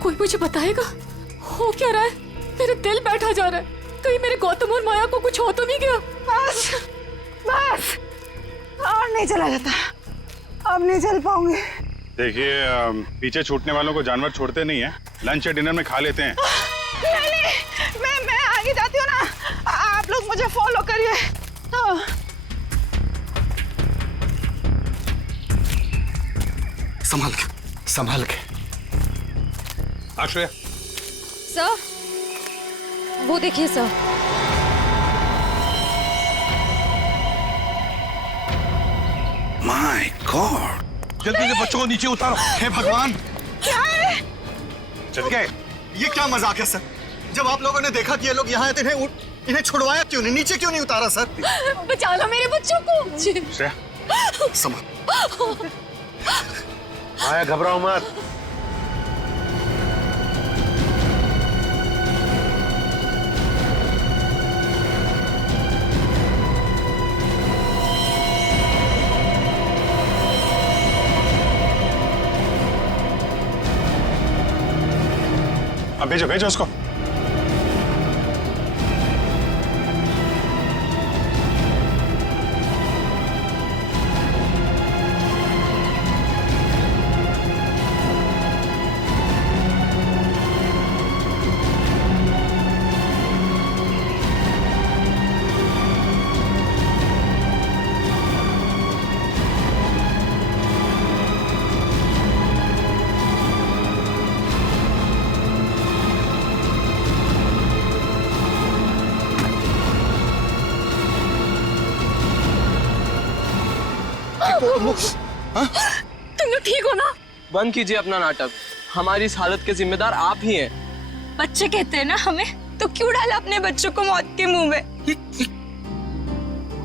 कोई मुझे बताएगा हो क्या रहा है? मेरे दिल बैठा जा रहा है। कहीं मेरे गौतम और माया को कुछ हो तो नहीं गया? बस बस, और नहीं चला जाता, अब नहीं चल पाऊंगी। देखिए पीछे छूटने वालों को जानवर छोड़ते नहीं है, लंच या डिनर में खा लेते हैं। नहीं, मैं आगे जाती हूँ ना, आप लोग मुझे फॉलो करिए। संभाल के, संभाल के। श्रेया। सर वो देखिए सर। माय गॉड, जल्दी से बच्चों को नीचे उतारो। हे भगवान, क्या है? चल गए। ये क्या मजाक है सर? जब आप लोगों ने देखा कि ये लोग यहाँ आए थे, इन्हें छुड़वाया क्यों नहीं, नीचे क्यों नहीं उतारा सर? बचा लो मेरे बच्चों को। श्रेया, संभाल। माया घबराओ मत। अब भेजो भेजो उसको। तुम लोग ठीक हो ना? बंद कीजिए अपना नाटक। हमारी इस हालत के जिम्मेदार आप ही हैं। बच्चे कहते हैं ना हमें, तो क्यों डाला अपने बच्चों को मौत के मुंह में?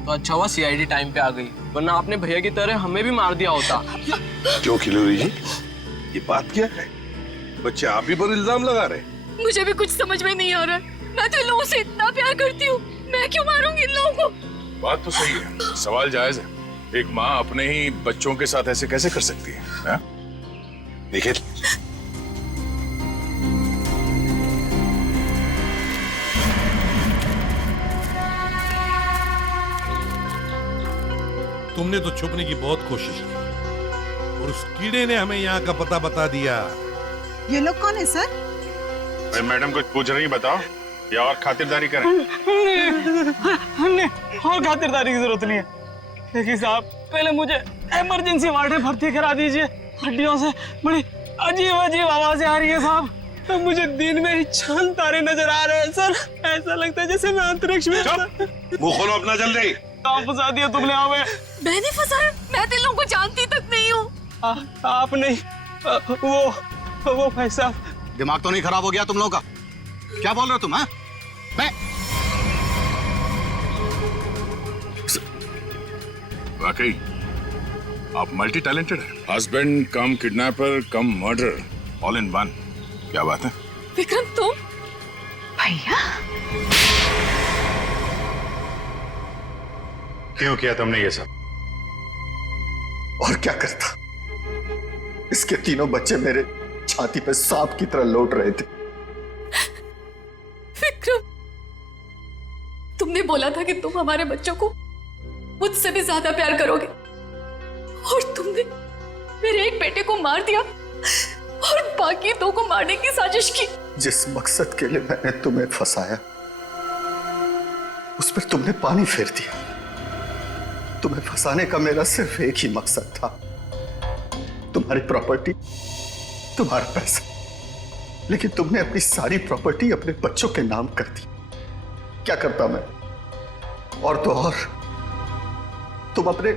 तो अच्छा हुआ सीआईडी टाइम पे आ गई, वरना आपने भैया की तरह हमें भी मार दिया होता। क्यों खिलोरी जी, ये बात क्या है? बच्चे आप ही पर इल्जाम लगा रहे। मुझे भी कुछ समझ में नहीं आ रहा है। मैं तो इन लोगों से इतना प्यार करती हूँ, मैं क्यों मारूंगी इन लोगों को? बात तो सही है, सवाल जायज है। एक माँ अपने ही बच्चों के साथ ऐसे कैसे कर सकती है? देखिए, तुमने तो छुपने की बहुत कोशिश की और उस कीड़े ने हमें यहाँ का पता बता दिया। ये लोग कौन है सर? भाई मैडम कुछ पूछ रही, बताओ या और खातिरदारी करें? हमने और खातिरदारी की जरूरत नहीं है। देखिए साहब, पहले मुझे इमरजेंसी वार्ड में भर्ती करा दीजिए। हड्डियों से बड़ी अजीब अजीब आवाजें आ रही है साहब। तो मुझे दिन में ही चांद तारे नजर आ रहे हैं सर। ऐसा लगता है जैसे मैं अंतरिक्ष में। मुंह खोलो अपना जल्दी। आप फंसा दिया तुमने हमें। मैंने फंसाया? मैं तो इन लोगों को जानती तक नहीं हूँ। आप नहीं, वो भाई साहब। दिमाग तो नहीं खराब हो गया तुम लोगों का? क्या बोल रहे हो तुम? हाँ, वाकई आप मल्टी टैलेंटेड है। Husband come kidnapper come murder, all in one. क्या बात है? विक्रम तुम? भैया क्यों किया तुमने ये सब? और क्या करता? इसके तीनों बच्चे मेरे छाती पे सांप की तरह लौट रहे थे। विक्रम, तुमने बोला था कि तुम हमारे बच्चों को मुझसे भी ज्यादा प्यार करोगे, और तुमने मेरे एक बेटे को मार दिया और बाकी दो को मारने की साजिश की। जिस मकसद के लिए मैंने तुम्हें फंसाया, उस पर तुमने पानी फेर दिया। तुम्हें फंसाने का मेरा सिर्फ एक ही मकसद था, तुम्हारी प्रॉपर्टी, तुम्हारा पैसा। लेकिन तुमने अपनी सारी प्रॉपर्टी अपने बच्चों के नाम कर दी। क्या करता मैं? और तो और तुम अपने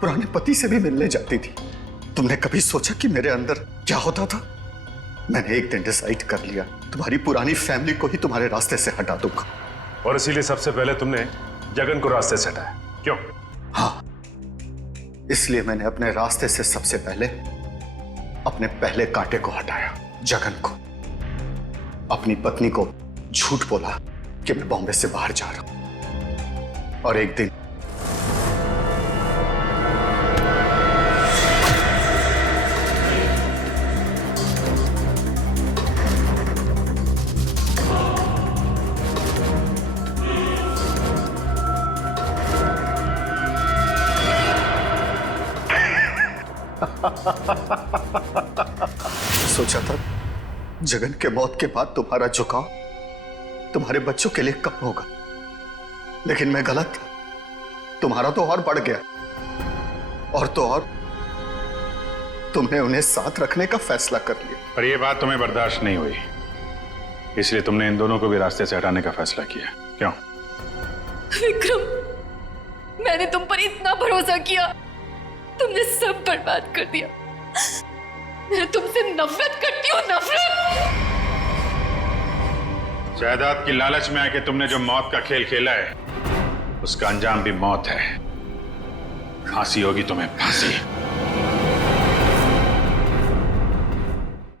पुराने पति से भी मिलने जाती थी। तुमने कभी सोचा कि मेरे अंदर क्या होता था? मैंने एक दिन डिसाइड कर लिया, तुम्हारी पुरानी फैमिली को ही तुम्हारे रास्ते से हटा दूंगा। और इसीलिए सबसे पहले तुमने जगन को रास्ते से हटाया, क्यों? हाँ, इसलिए मैंने अपने रास्ते से सबसे पहले अपने पहले कांटे को हटाया, जगन को। अपनी पत्नी को झूठ बोला कि मैं बॉम्बे से बाहर जा रहा हूं, और एक दिन सोचा था जगन के मौत के बाद तुम्हारा झुकाव तुम्हारे बच्चों के लिए कब होगा, लेकिन मैं गलत था। तुम्हारा तो और बढ़ गया, और तो और तुमने उन्हें साथ रखने का फैसला कर लिया। पर यह बात तुम्हें बर्दाश्त नहीं हुई, इसलिए तुमने इन दोनों को भी रास्ते से हटाने का फैसला किया। क्यों? विक्रम, मैंने तुम पर इतना भरोसा किया, तुमने सब बर्बाद कर दिया। मैं तुमसे नफरत करती हूँ, नफरत। जायदाद की लालच में आके तुमने जो मौत का खेल खेला है, उसका अंजाम भी मौत है। फांसी होगी तुम्हें, फांसी।